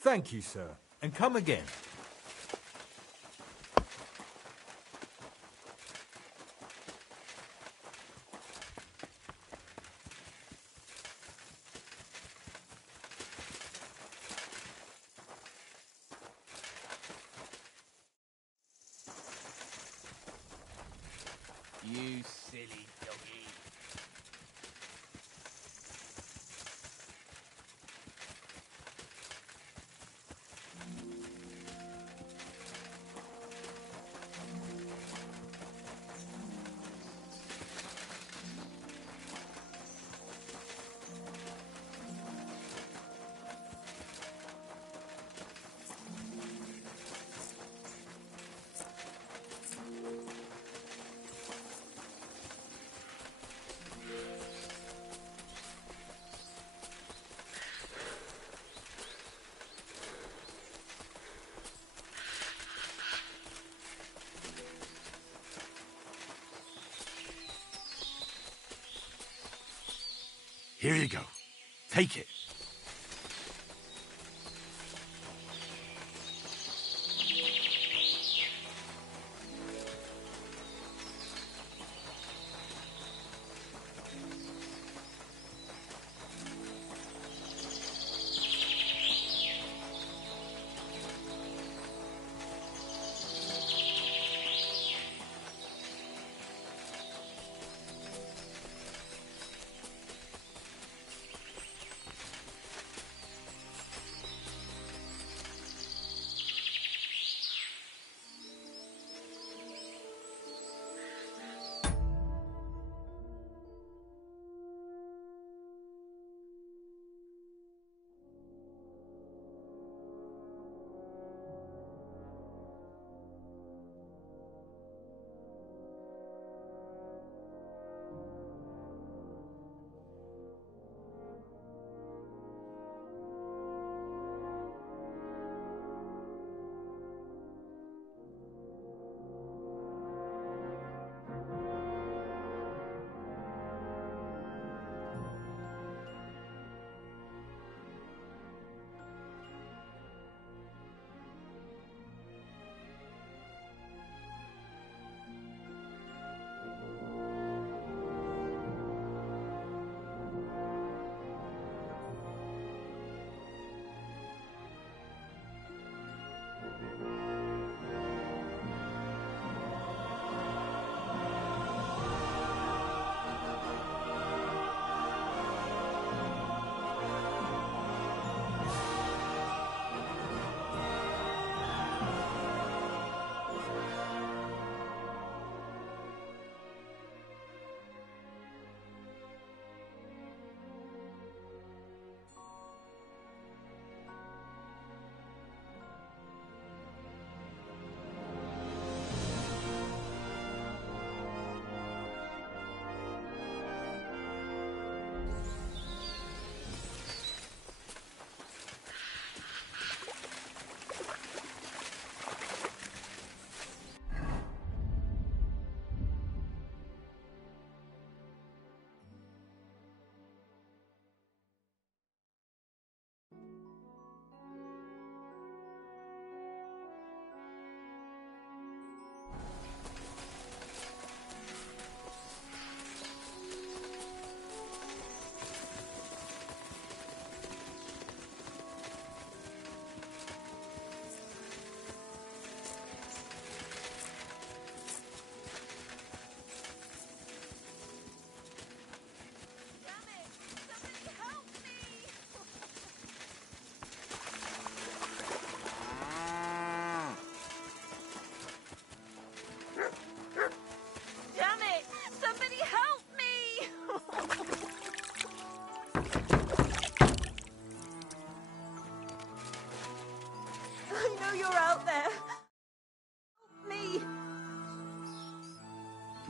Thank you, sir. And come again. You silly doggy. Here you go. Take it.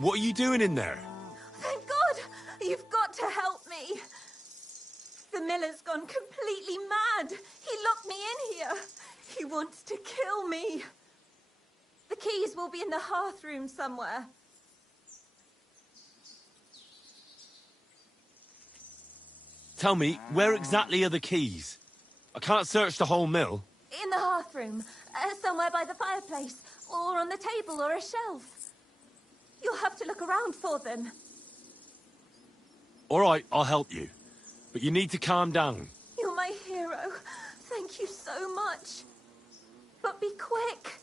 what are you doing in there? Thank God! You've got to help me. The miller's gone completely mad. He locked me in here. He wants to kill me. The keys will be in the hearth room somewhere. Tell me, where exactly are the keys? I can't search the whole mill. In the hearth room, somewhere by the fireplace, or on the table or a shelf. You'll have to look around for them. All right, I'll help you. But you need to calm down. You're my hero. Thank you so much. But be quick.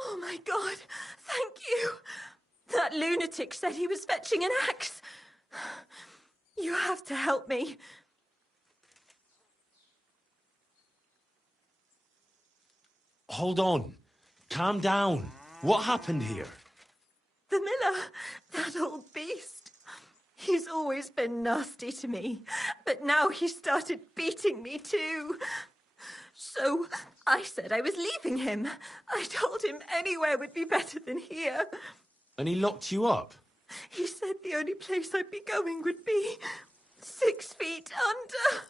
Oh my God, thank you. That lunatic said he was fetching an axe. You have to help me. Hold on. Calm down. What happened here? The miller, that old beast. He's always been nasty to me, but now he started beating me too. So I said I was leaving him. I told him anywhere would be better than here. And he locked you up? He said the only place I'd be going would be 6 feet under.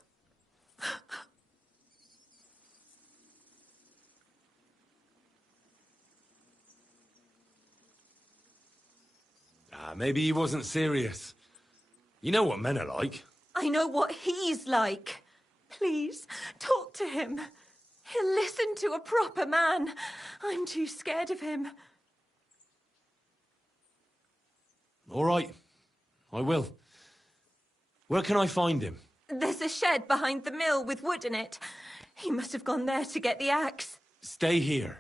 Maybe he wasn't serious. You know what men are like. I know what he's like. Please, talk to him. He'll listen to a proper man. I'm too scared of him. All right, I will. Where can I find him? There's a shed behind the mill with wood in it. He must have gone there to get the axe. Stay here.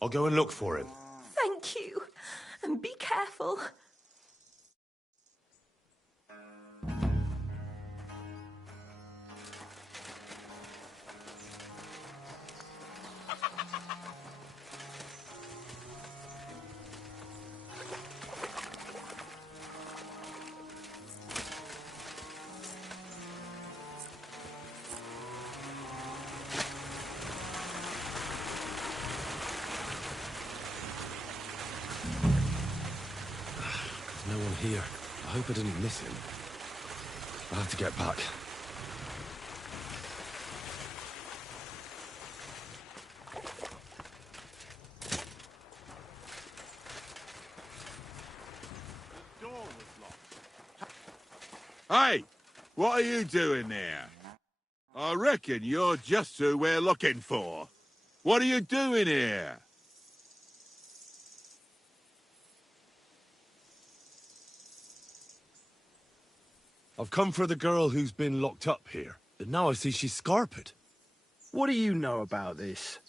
I'll go and look for him. Thank you. And be careful. No one here. I hope I didn't miss him. I'll have to get back. Hey! What are you doing there? I reckon you're just who we're looking for. What are you doing here? I've come for the girl who's been locked up here. But now I see she's scarpered. What do you know about this?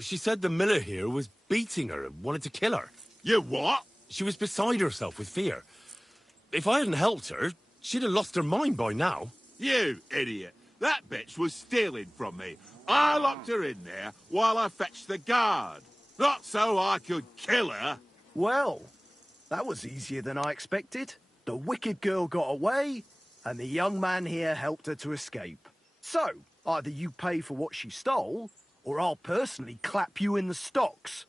She said the miller here was beating her and wanted to kill her. You what? She was beside herself with fear. If I hadn't helped her, she'd have lost her mind by now. You idiot. That bitch was stealing from me. I locked her in there while I fetched the guard. Not so I could kill her. Well, that was easier than I expected. The wicked girl got away, and the young man here helped her to escape. So, either you pay for what she stole, or I'll personally clap you in the stocks.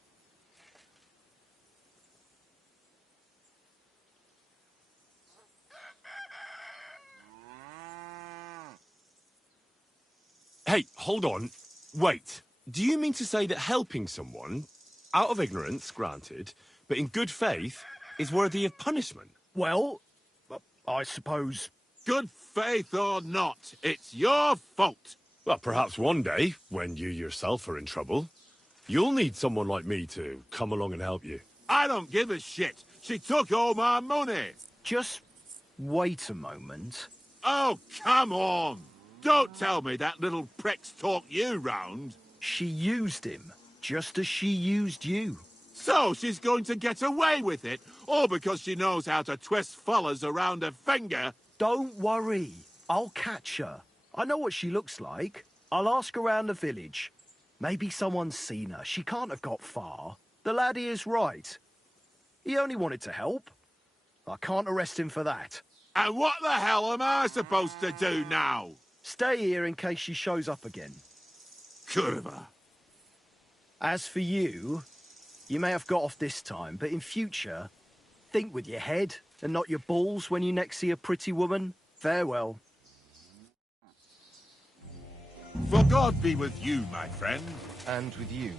Hey, hold on. Wait. Do you mean to say that helping someone, out of ignorance, granted, but in good faith, is worthy of punishment? Well, I suppose... Good faith or not, it's your fault. Well, perhaps one day, when you yourself are in trouble, you'll need someone like me to come along and help you. I don't give a shit. She took all my money. Just wait a moment. Oh, come on. Don't tell me that little prick's talked you round. She used him, just as she used you. So she's going to get away with it, all because she knows how to twist fellas around her finger? Don't worry. I'll catch her. I know what she looks like. I'll ask around the village. Maybe someone's seen her. She can't have got far. The laddie is right. He only wanted to help. I can't arrest him for that. And what the hell am I supposed to do now? Stay here in case she shows up again. Kurva. As for you, you may have got off this time, but in future, think with your head and not your balls when you next see a pretty woman. Farewell. For God be with you, my friend. And with you.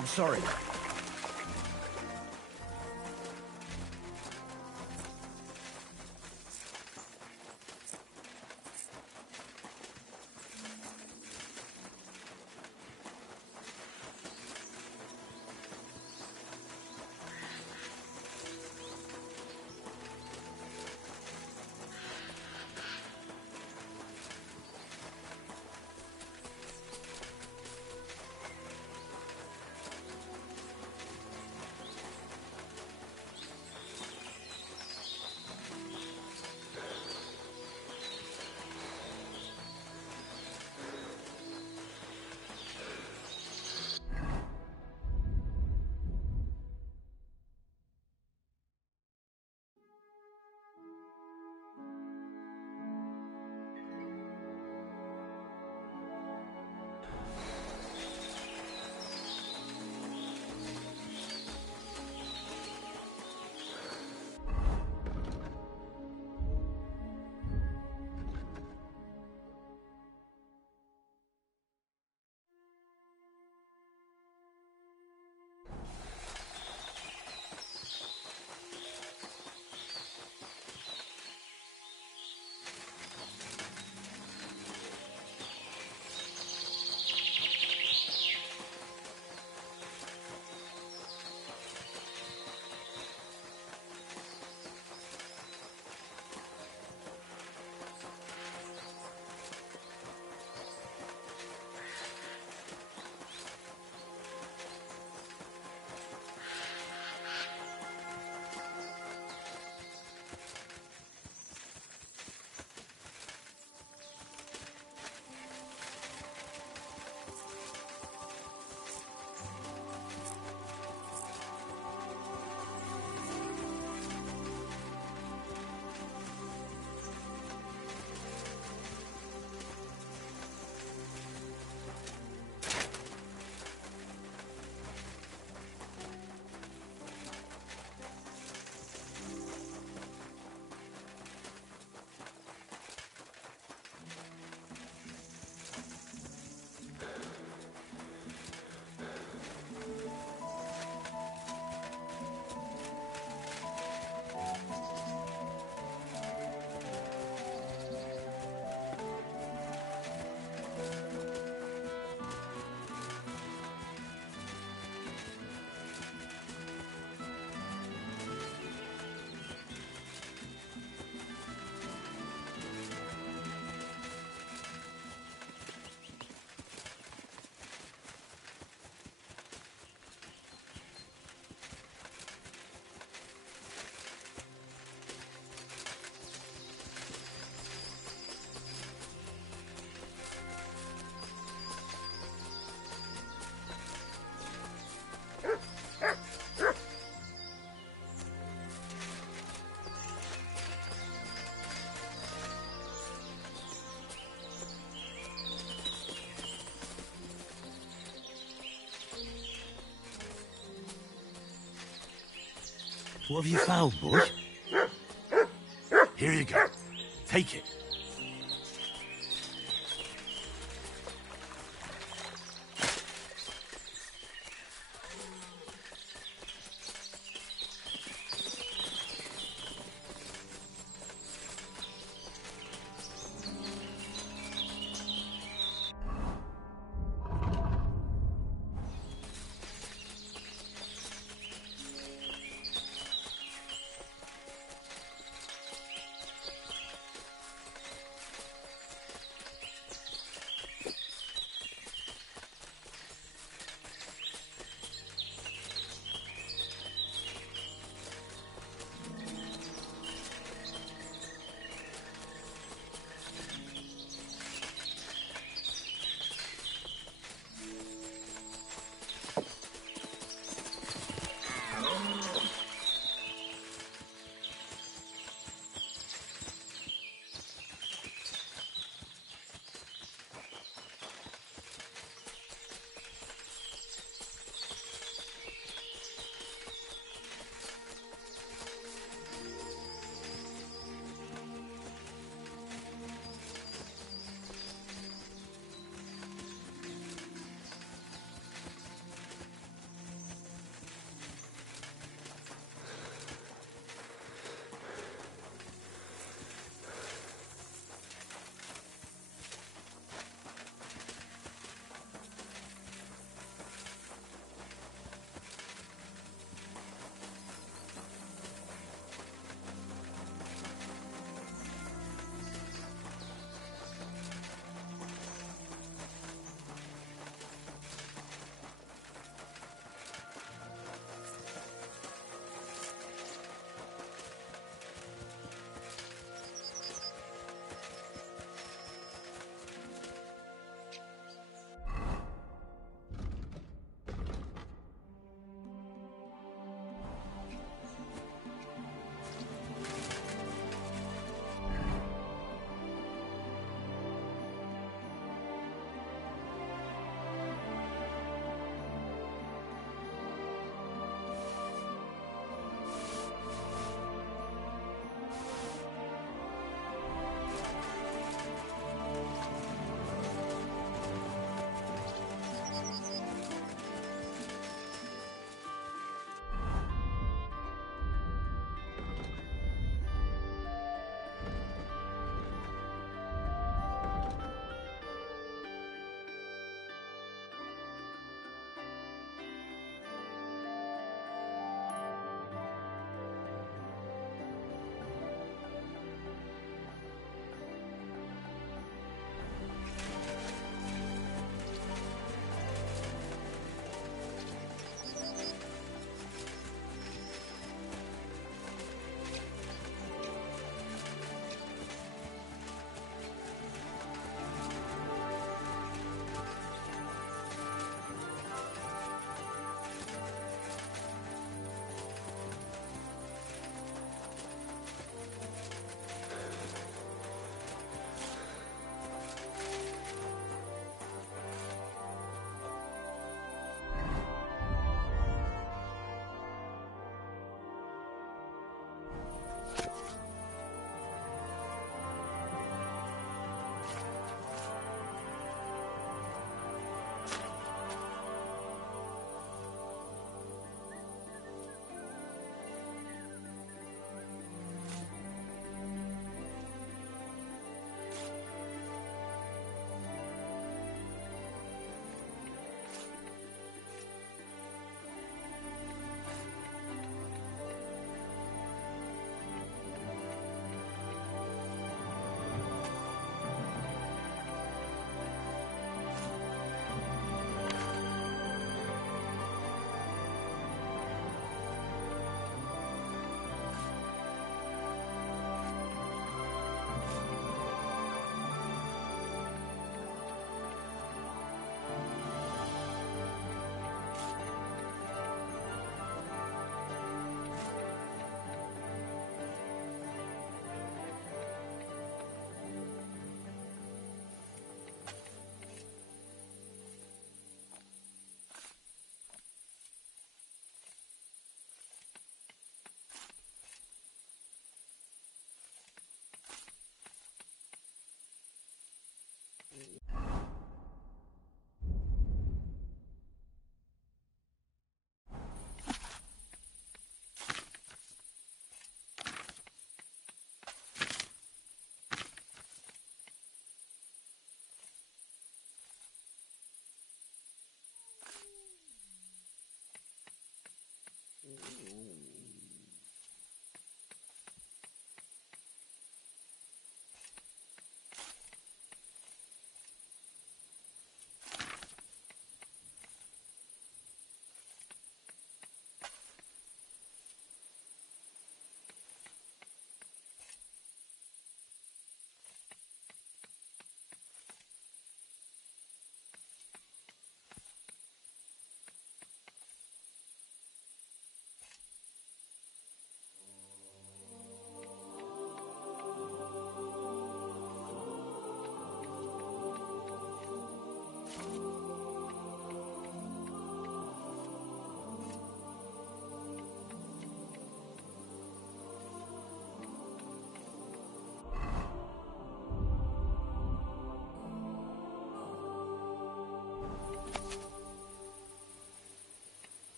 I'm sorry. What have you found, boy? Here you go. Take it.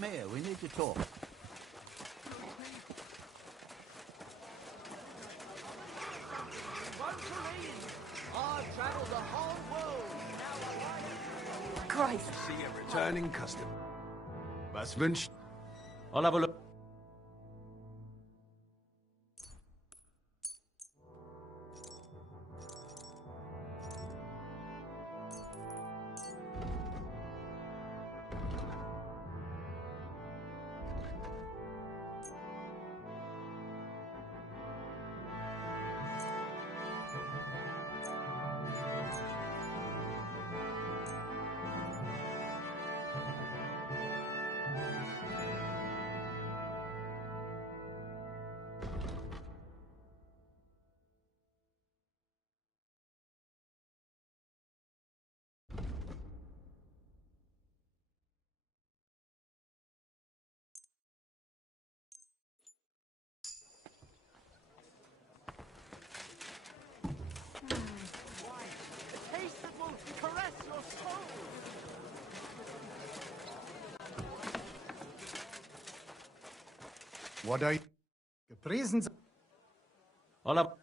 Come here, we need to talk. I've traveled the whole world. Christ. See a returning customer. Was wünscht? I'll have a look. What are you? Gepriesen sei- I'll have...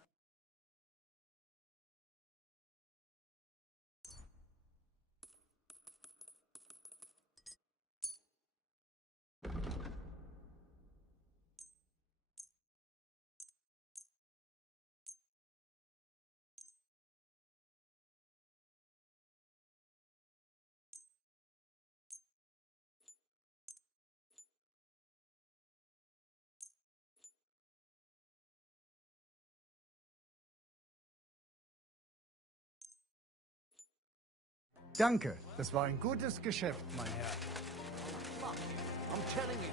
Danke, das war ein gutes Geschäft, mein Herr. I'm telling you,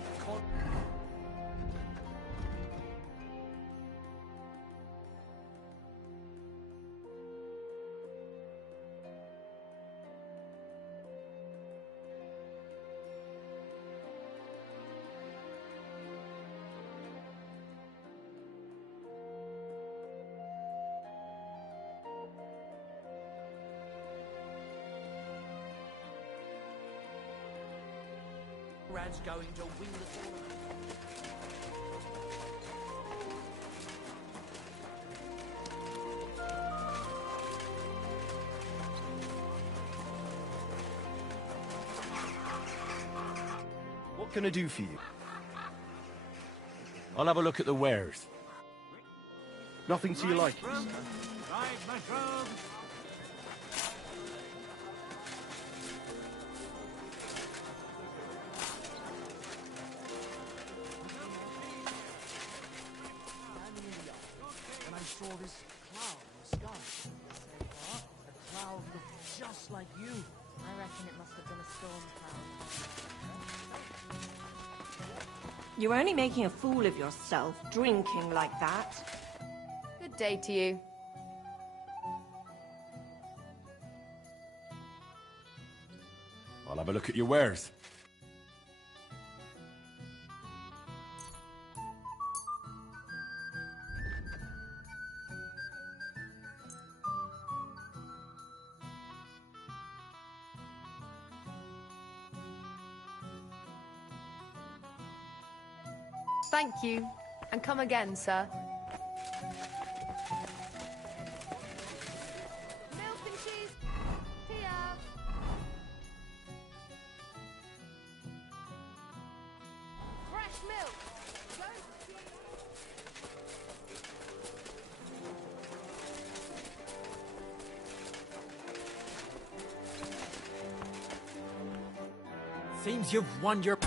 Rad's going to win the tournament. What can I do for you? I'll have a look at the wares. Nothing to your liking, sir. Right, mushroom. When I saw this cloud in the sky, the cloud looked just like you. I reckon it must have been a storm cloud. You're only making a fool of yourself, drinking like that. Good day to you. I'll have a look at your wares. Thank you. And come again, sir. Milk and cheese. Here. Fresh milk. Seems you've won your...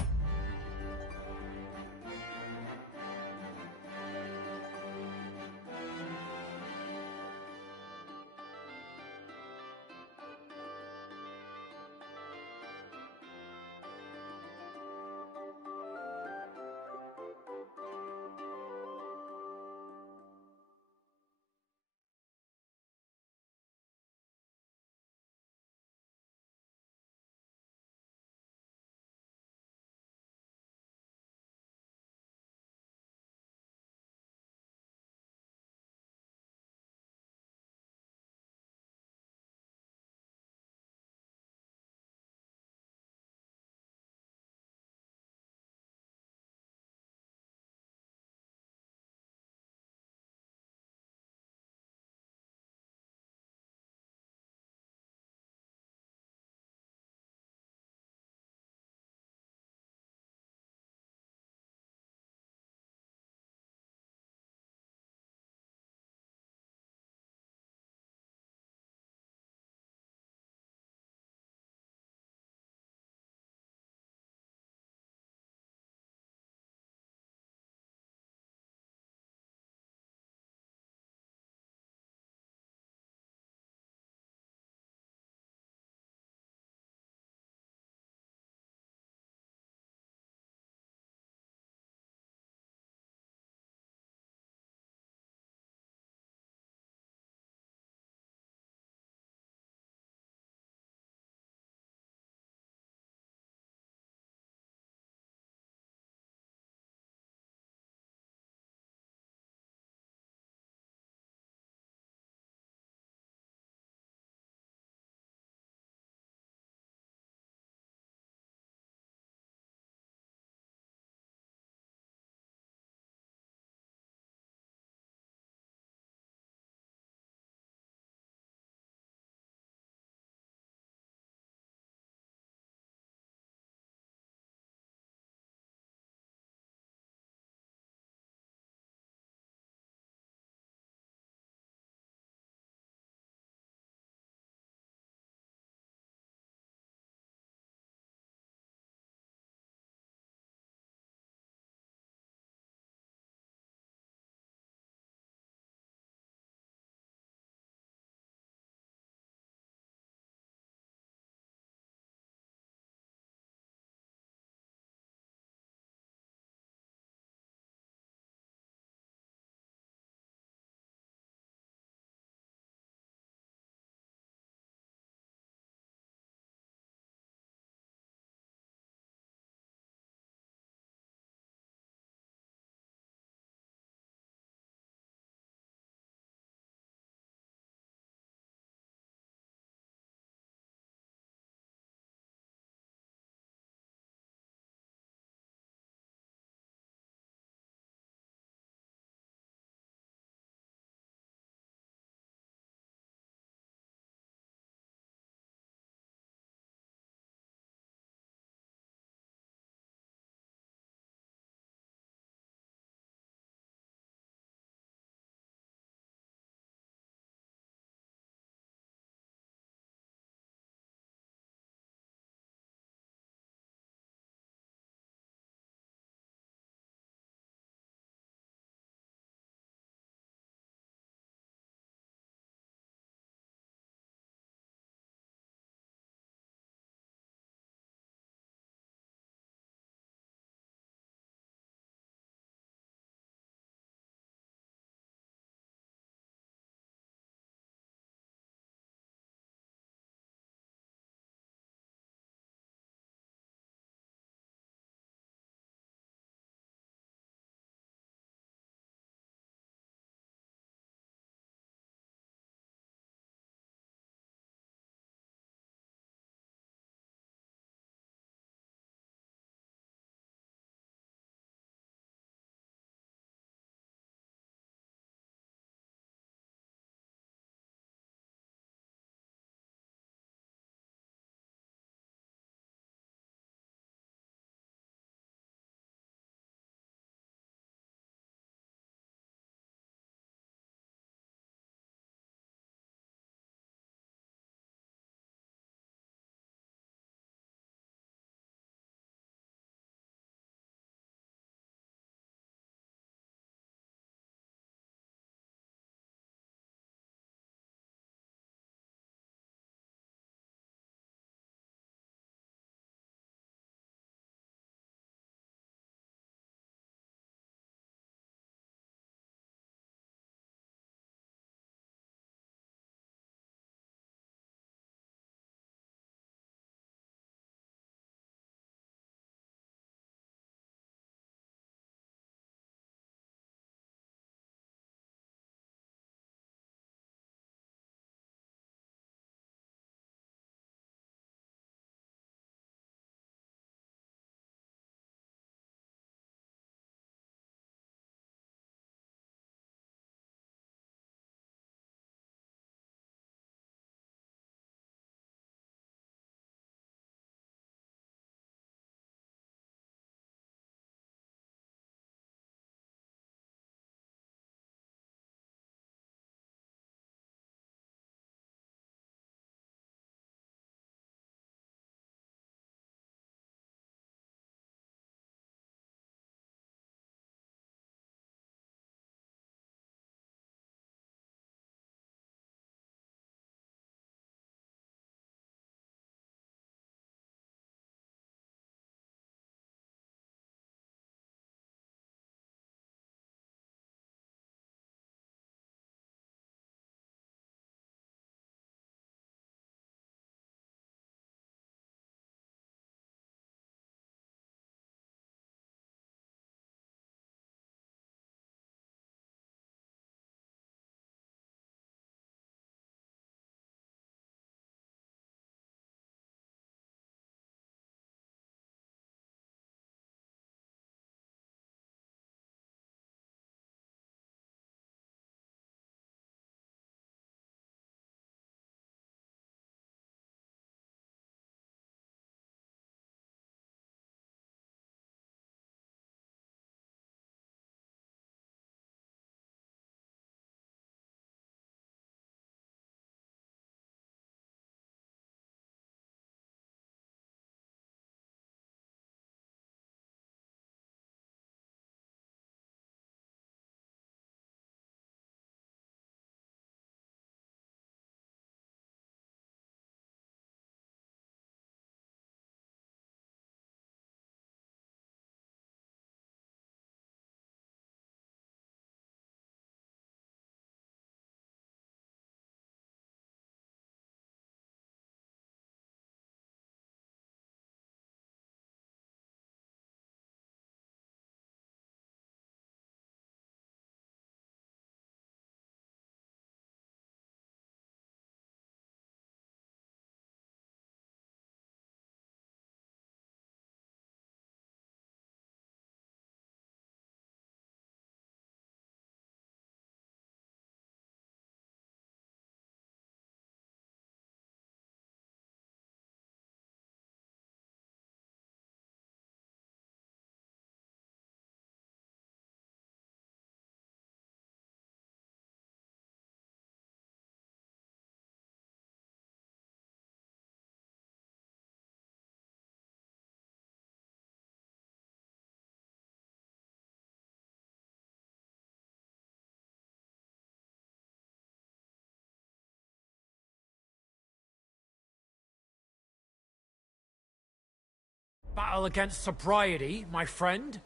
Battle against sobriety, my friend.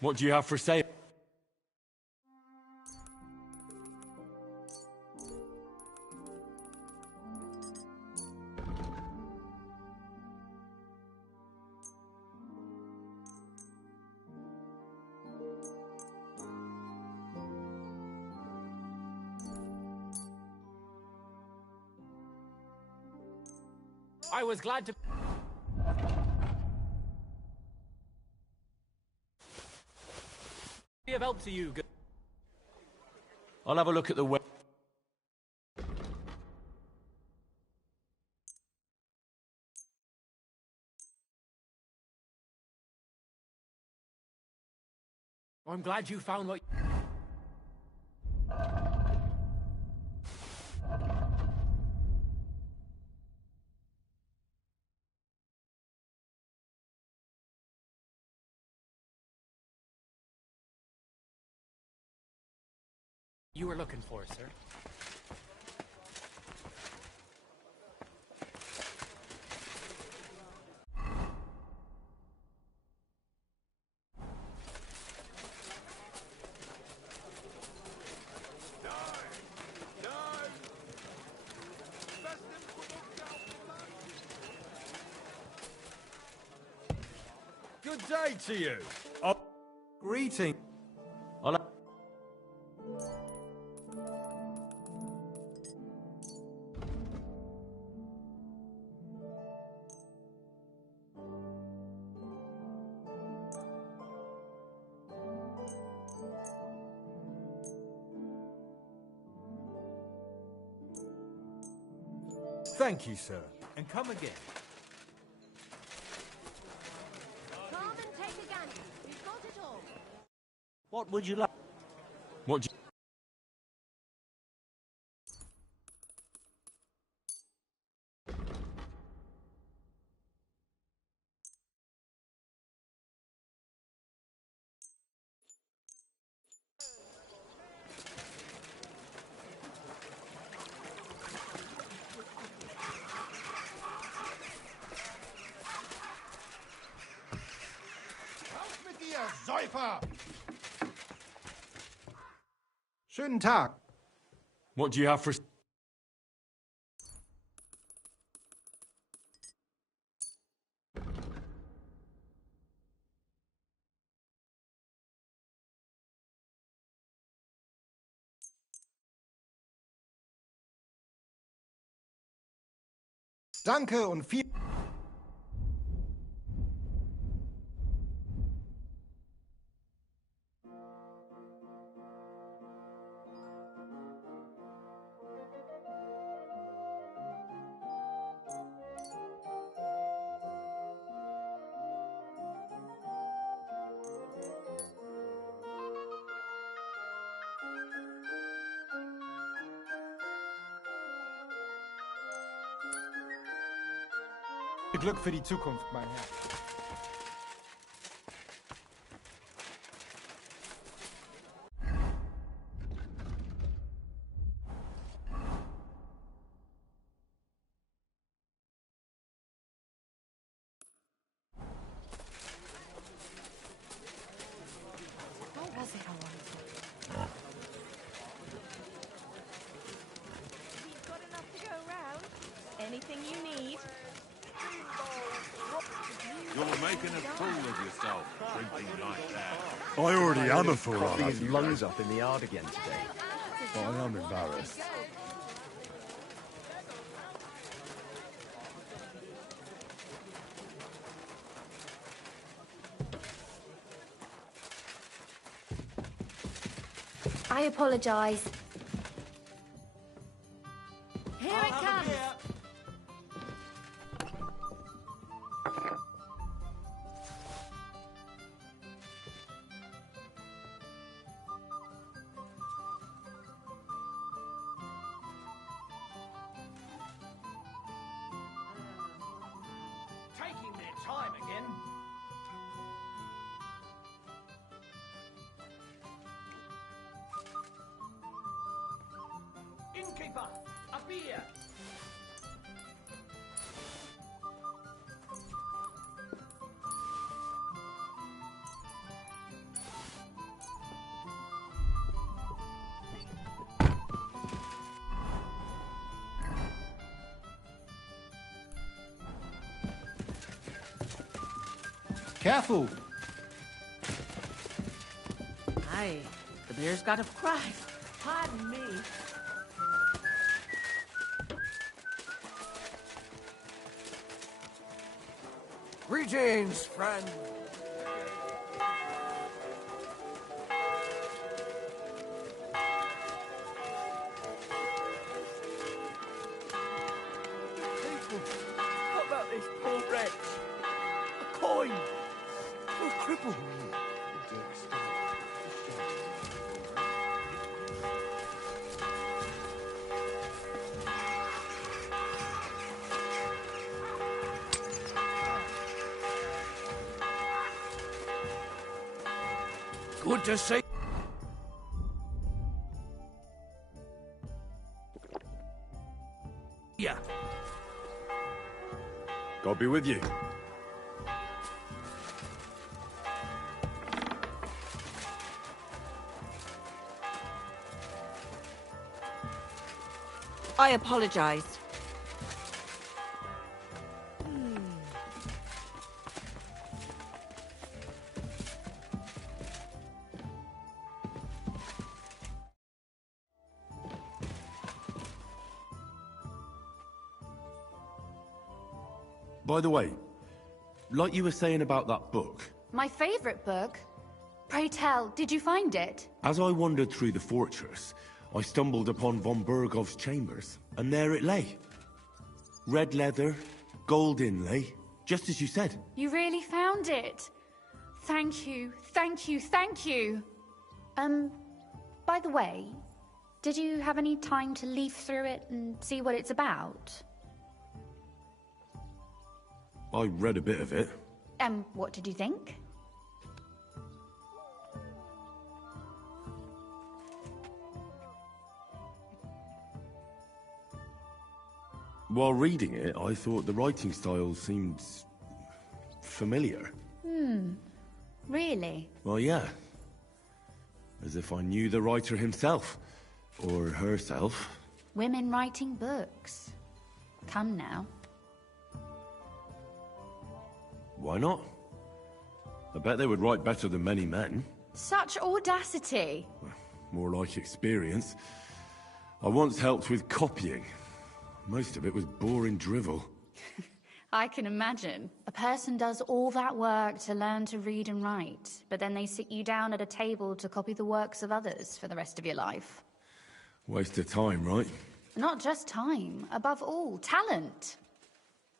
What do you have for sale? I was glad to... be of help to you. I'll have a look at the web. I'm glad you found what... you were looking for, sir. Good day to you. Greeting. Thank you, sir. And come again. Come and take a gander. We've got it all. What would you like? What do you... Säufer! Schönen Tag. What do you have for... Danke und viel... Glück für die Zukunft, mein Herr. What was it I wanted? We've got enough to go around. Anything you need. You're making a fool of yourself, drinking like that. I already am a fool. Coughing his lungs up in the yard again today. I am embarrassed. I apologize. Here it comes. Taking their time again. Innkeeper, a beer. Careful! Aye, the bear's got a cry. Pardon me. Greetings, friend. How about this poor wretch? A coin! For a cripple! Good to see. Yeah. God be with you. I apologize. By the way, like you were saying about that book, My favorite book? Pray tell, did you find it? as I wandered through the fortress, I stumbled upon von Bergov's chambers, and there it lay. Red leather, gold inlay, just as you said. You really found it? Thank you, thank you, thank you. By the way, did you have any time to leaf through it and see what it's about? I read a bit of it. What did you think? While reading it, I thought the writing style seemed familiar. Really? Well, yeah. As if I knew the writer himself. Or herself. Women writing books. Come now. Why not? I bet they would write better than many men. Such audacity. More like experience. I once helped with copying. Most of it was boring drivel. I can imagine. A person does all that work to learn to read and write, but then they sit you down at a table to copy the works of others for the rest of your life. Waste of time, right? Not just time, above all, talent.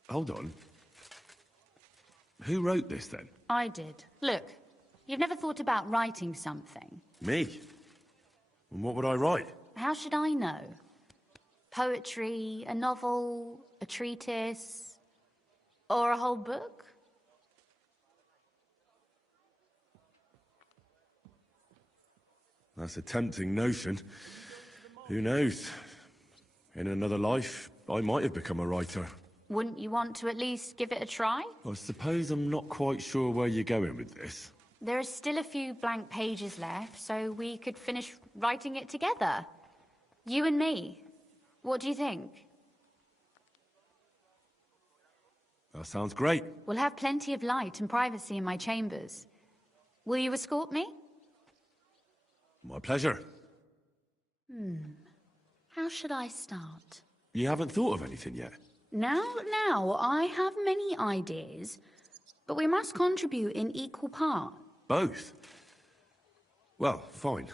Hold on. Who wrote this, then? I did. Look, you've never thought about writing something. Me? And what would I write? How should I know? Poetry, a novel, a treatise, or a whole book? That's a tempting notion. Who knows? In another life, I might have become a writer. Wouldn't you want to at least give it a try? I suppose I'm not quite sure where you're going with this. There are still a few blank pages left, so we could finish writing it together. You and me. What do you think? That sounds great. We'll have plenty of light and privacy in my chambers. Will you escort me? My pleasure. How should I start? You haven't thought of anything yet? Now, I have many ideas, but we must contribute in equal part. Both? Well, fine.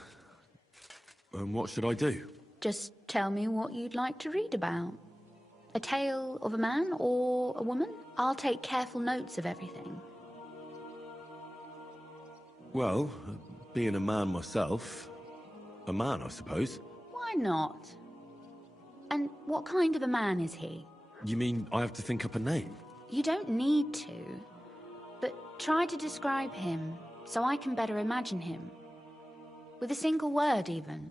And what should I do? Just tell me what you'd like to read about. A tale of a man or a woman? I'll take careful notes of everything. Well, being a man myself, a man, I suppose. Why not? And what kind of a man is he? You mean I have to think up a name? You don't need to, but try to describe him so I can better imagine him. With a single word, even.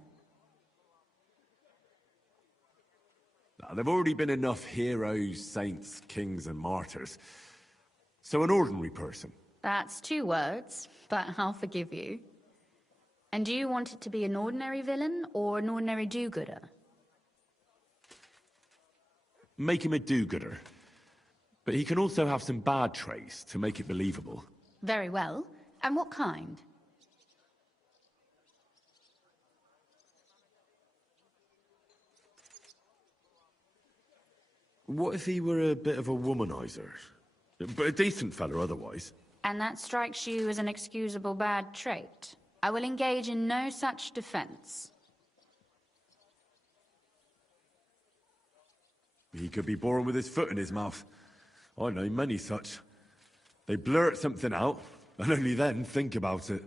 There've already been enough heroes, saints, kings, and martyrs. So an ordinary person. That's 2 words, but I'll forgive you. And do you want it to be an ordinary villain or an ordinary do-gooder? Make him a do-gooder. But he can also have some bad traits to make it believable. Very well. And what kind? What if he were a bit of a womanizer? But a decent fella otherwise. And that strikes you as an excusable bad trait? I will engage in no such defense. He could be born with his foot in his mouth. I know many such. They blurt something out, and only then think about it.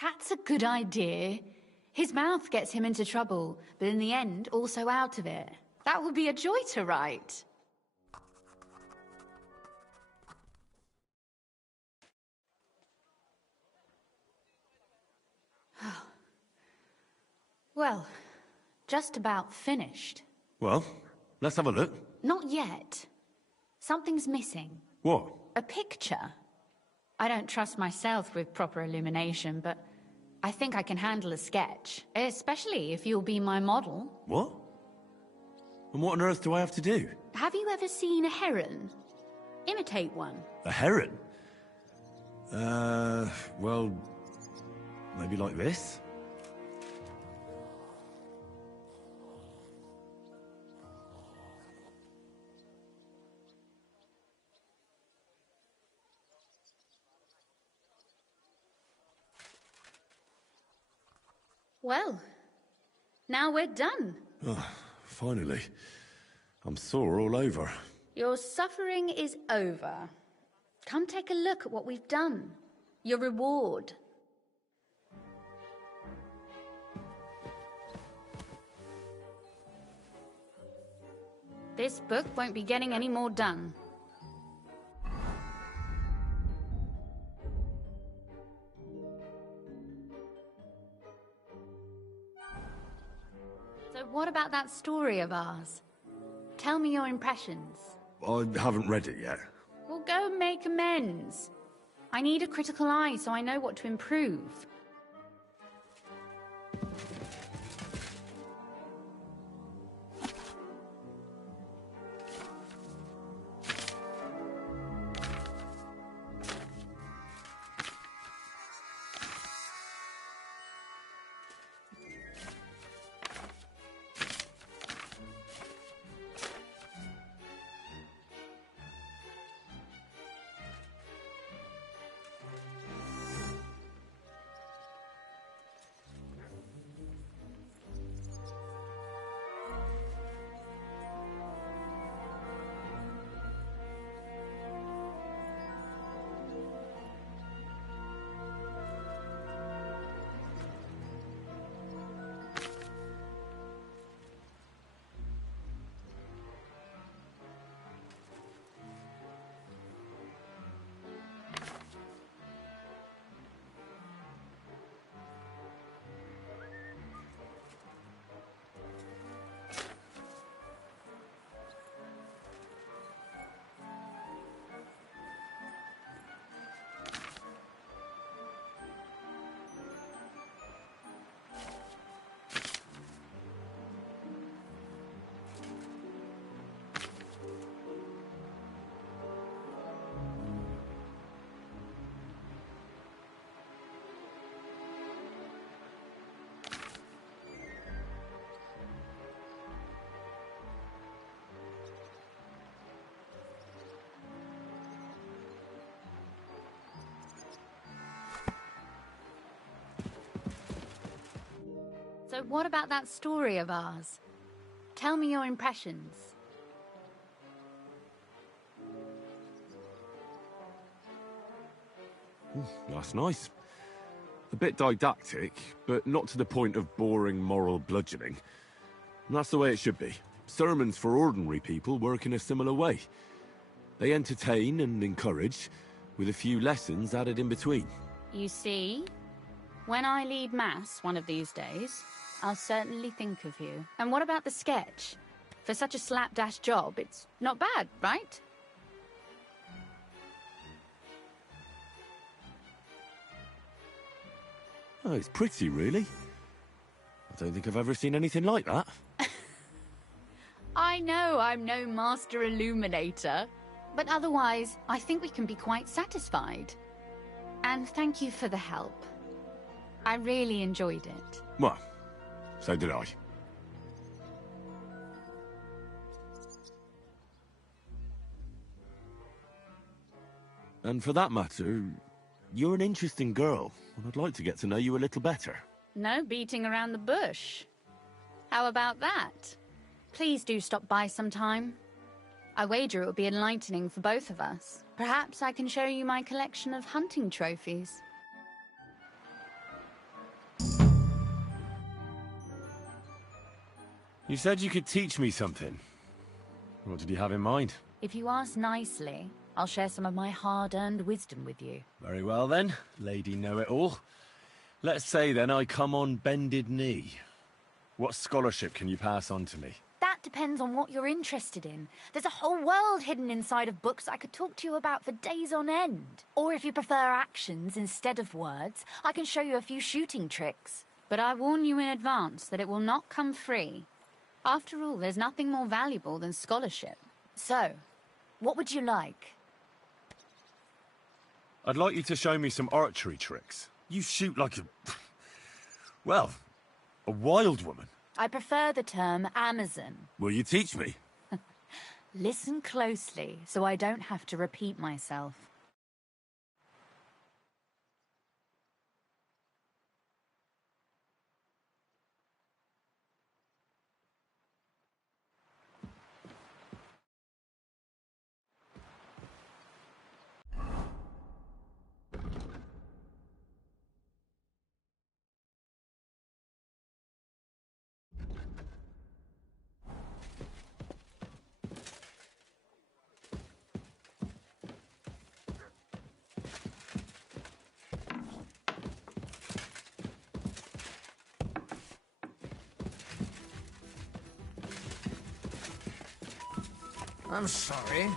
That's a good idea. His mouth gets him into trouble, but in the end, also out of it. That would be a joy to write. Well, just about finished. Well, let's have a look. Not yet. Something's missing. What? A picture. I don't trust myself with proper illumination, but I think I can handle a sketch. Especially if you'll be my model. What? And what on earth do I have to do? Have you ever seen a heron? Imitate one. A heron? Well, maybe like this? Well, now we're done. Oh, finally. I'm sore all over. Your suffering is over. Come take a look at what we've done. Your reward. This book won't be getting any more done. So what about that story of ours? Tell me your impressions. I haven't read it yet. Well, go and make amends. I need a critical eye so I know what to improve. So what about that story of ours? Tell me your impressions. That's nice. A bit didactic, but not to the point of boring moral bludgeoning. And that's the way it should be. Sermons for ordinary people work in a similar way. They entertain and encourage, with a few lessons added in between. You see, when I lead Mass one of these days, I'll certainly think of you. And what about the sketch? For such a slapdash job, it's not bad, right? Oh, it's pretty, really. I don't think I've ever seen anything like that. I know I'm no master illuminator, but otherwise, I think we can be quite satisfied. And thank you for the help. I really enjoyed it. Well, so did I. And for that matter, you're an interesting girl, and I'd like to get to know you a little better. No beating around the bush. How about that? Please do stop by sometime. I wager it will be enlightening for both of us. Perhaps I can show you my collection of hunting trophies. You said you could teach me something. What did you have in mind? If you ask nicely, I'll share some of my hard-earned wisdom with you. Very well then, Lady Know-It-All. Let's say then I come on bended knee. What scholarship can you pass on to me? That depends on what you're interested in. There's a whole world hidden inside of books I could talk to you about for days on end. Or if you prefer actions instead of words, I can show you a few shooting tricks. But I warn you in advance that it will not come free. After all, there's nothing more valuable than scholarship. So, what would you like? I'd like you to show me some archery tricks. You shoot like a... well, a wild woman. I prefer the term Amazon. Will you teach me? Listen closely, so I don't have to repeat myself. I'm sorry.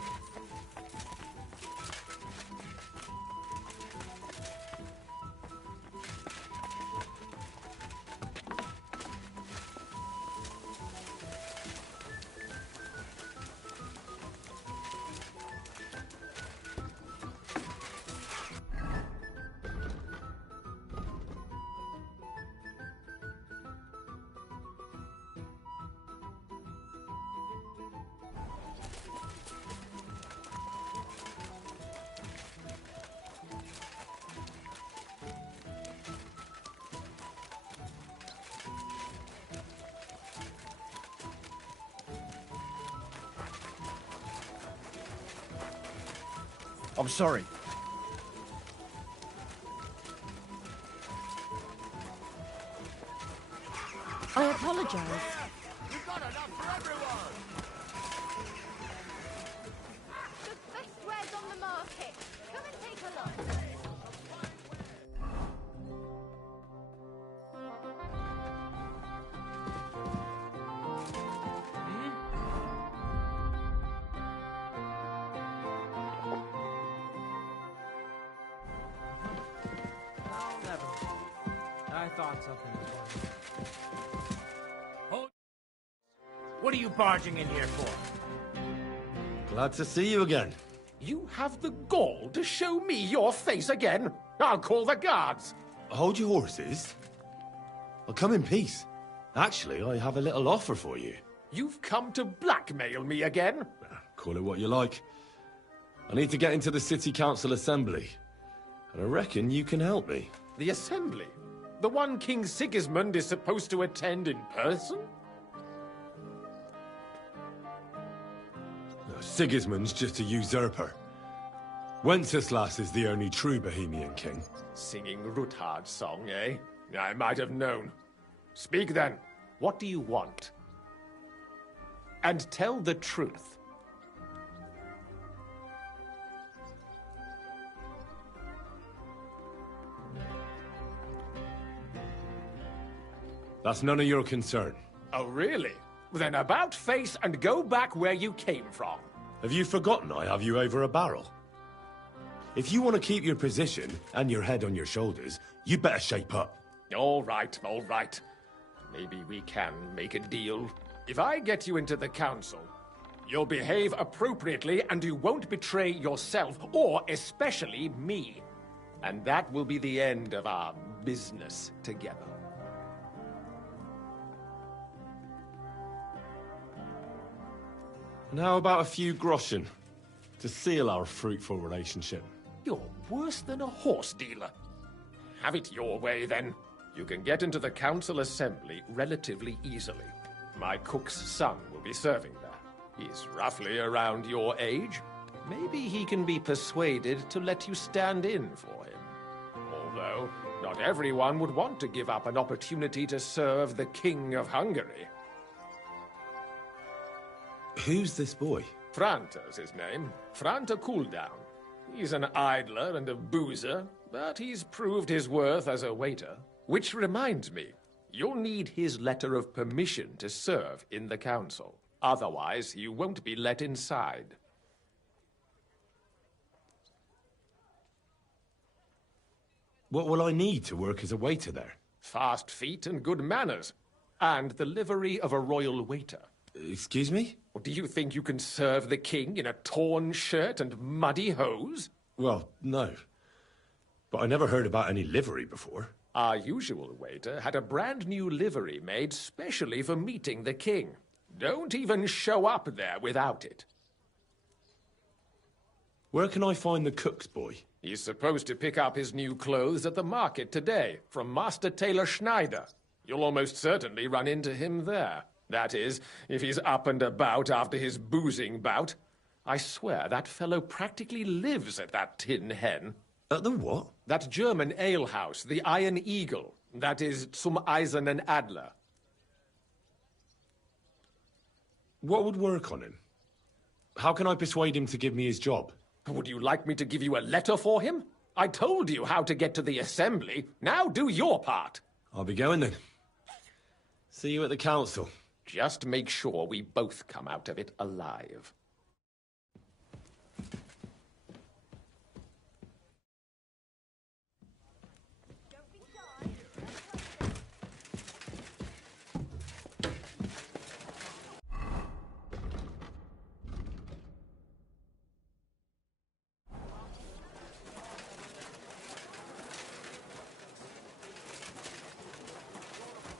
I'm sorry. I apologize. We've got enough for everyone! The best wares on the market. Come and take a look. Oh, never mind. I thought something was wrong. What are you barging in here for? Glad to see you again. You have the gall to show me your face again? I'll call the guards. Hold your horses. I'll come in peace. Actually, I have a little offer for you. You've come to blackmail me again? Call it what you like. I need to get into the City Council Assembly. And I reckon you can help me. The Assembly? The one King Sigismund is supposed to attend in person? No, Sigismund's just a usurper. Wenceslas is the only true Bohemian king. Singing Ruthard's song, eh? I might have known. Speak then. What do you want? And tell the truth. That's none of your concern. Oh, really? Then about face and go back where you came from. Have you forgotten I have you over a barrel? If you want to keep your position and your head on your shoulders, you'd better shape up. All right, all right. Maybe we can make a deal. If I get you into the council, you'll behave appropriately and you won't betray yourself, or especially me. And that will be the end of our business together. And how about a few groschen to seal our fruitful relationship? You're worse than a horse dealer. Have it your way, then. You can get into the council assembly relatively easily. My cook's son will be serving there. He's roughly around your age. Maybe he can be persuaded to let you stand in for him. Although, not everyone would want to give up an opportunity to serve the King of Hungary. Who's this boy? Franta's his name. Franta Cooldown. He's an idler and a boozer, but he's proved his worth as a waiter. Which reminds me, you'll need his letter of permission to serve in the council. Otherwise, you won't be let inside. What will I need to work as a waiter there? Fast feet and good manners. And the livery of a royal waiter. Excuse me? Or do you think you can serve the king in a torn shirt and muddy hose? Well, no. But I never heard about any livery before. Our usual waiter had a brand new livery made specially for meeting the king. Don't even show up there without it. Where can I find the cook's boy? He's supposed to pick up his new clothes at the market today, from Master Tailor Schneider. You'll almost certainly run into him there. That is, if he's up and about after his boozing bout. I swear that fellow practically lives at that Tin Hen. At the what? That German alehouse, the Iron Eagle. That is Zum Eisernen Adler. What would work on him? How can I persuade him to give me his job? Would you like me to give you a letter for him? I told you how to get to the assembly. Now do your part. I'll be going then. See you at the council. Just make sure we both come out of it alive.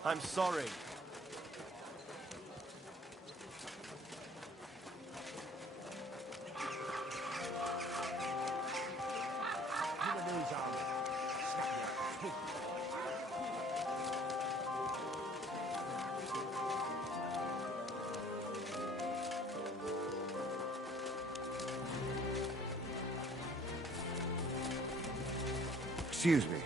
I'm sorry. Excuse me.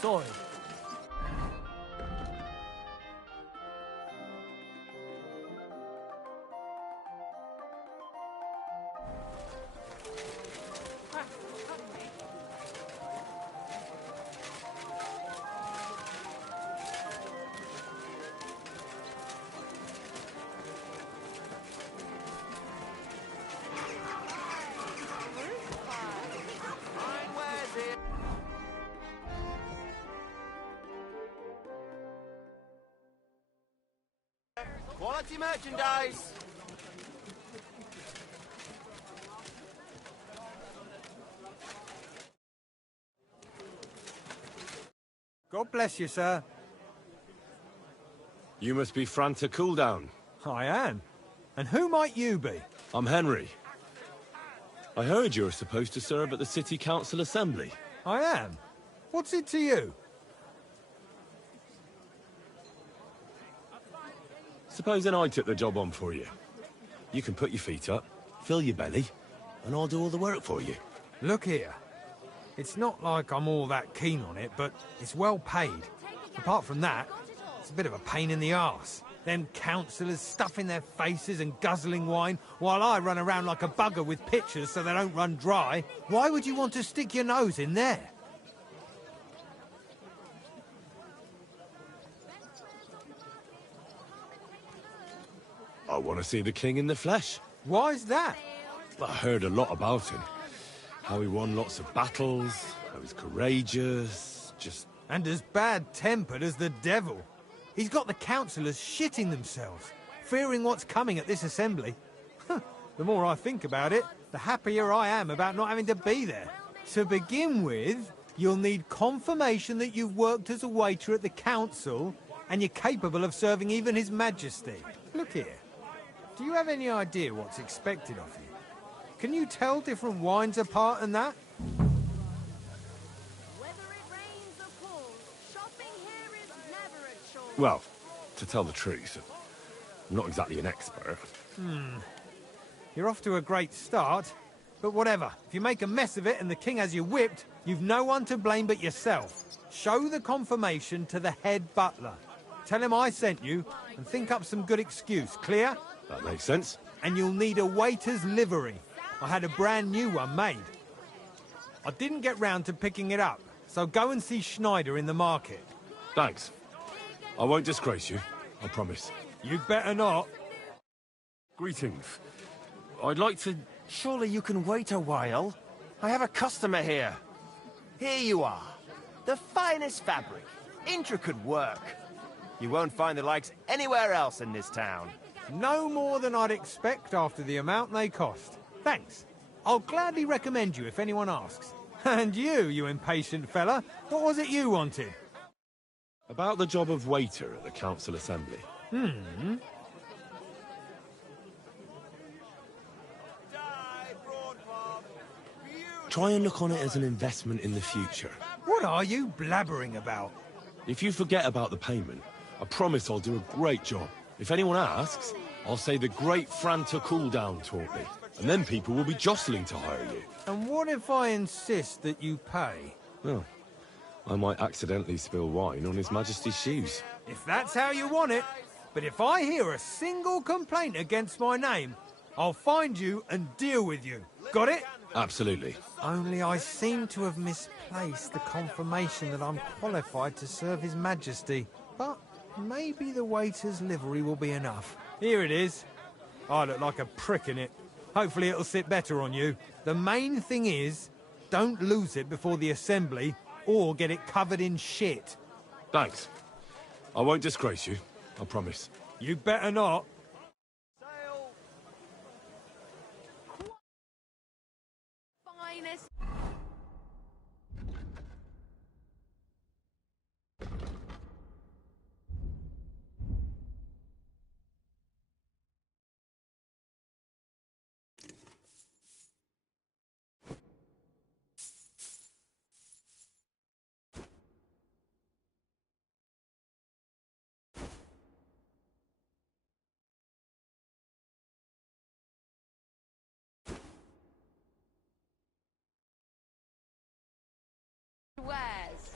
Sorry. Quality merchandise! God bless you, sir. You must be Franta Cooldown. I am. And who might you be? I'm Henry. I heard you're supposed to serve at the City Council Assembly. I am. What's it to you? Supposing I took the job on for you. You can put your feet up, fill your belly, and I'll do all the work for you. Look here. It's not like I'm all that keen on it, but it's well paid. Apart from that, it's a bit of a pain in the arse. Them councillors stuffing their faces and guzzling wine, while I run around like a bugger with pitchers so they don't run dry. Why would you want to stick your nose in there? want to see the king in the flesh. Why's that? I heard a lot about him. How he won lots of battles, how he's courageous, just... And as bad-tempered as the devil. He's got the councillors shitting themselves, fearing what's coming at this assembly. The more I think about it, the happier I am about not having to be there. To begin with, you'll need confirmation that you've worked as a waiter at the council and you're capable of serving even His Majesty. Look here. Do you have any idea what's expected of you? Can you tell different wines apart and that? Well, to tell the truth, I'm not exactly an expert. You're off to a great start, but whatever. If you make a mess of it and the king has you whipped, you've no one to blame but yourself. Show the confirmation to the head butler. Tell him I sent you, and think up some good excuse. Clear? That makes sense. And you'll need a waiter's livery. I had a brand new one made. I didn't get round to picking it up, so go and see Schneider in the market. Thanks. I won't disgrace you, I promise. You'd better not. Greetings. I'd like to... Surely you can wait a while. I have a customer here. Here you are. The finest fabric. Intricate work. You won't find the likes anywhere else in this town. No more than I'd expect after the amount they cost. Thanks. I'll gladly recommend you if anyone asks. And you impatient fella, what was it you wanted? About the job of waiter at the council assembly. Try and look on it as an investment in the future. What are you blabbering about? If you forget about the payment, I promise I'll do a great job. If anyone asks, I'll say the great Franta Cooldown taught me. And then people will be jostling to hire you. And what if I insist that you pay? Well, I might accidentally spill wine on His Majesty's shoes. If that's how you want it. But if I hear a single complaint against my name, I'll find you and deal with you. Got it? Absolutely. Only I seem to have misplaced the confirmation that I'm qualified to serve His Majesty. But maybe the waiter's livery will be enough. Here it is. I look like a prick in it. Hopefully it'll sit better on you. The main thing is, don't lose it before the assembly, or get it covered in shit. Thanks. I won't disgrace you, I promise. You better not. Finest. Wares.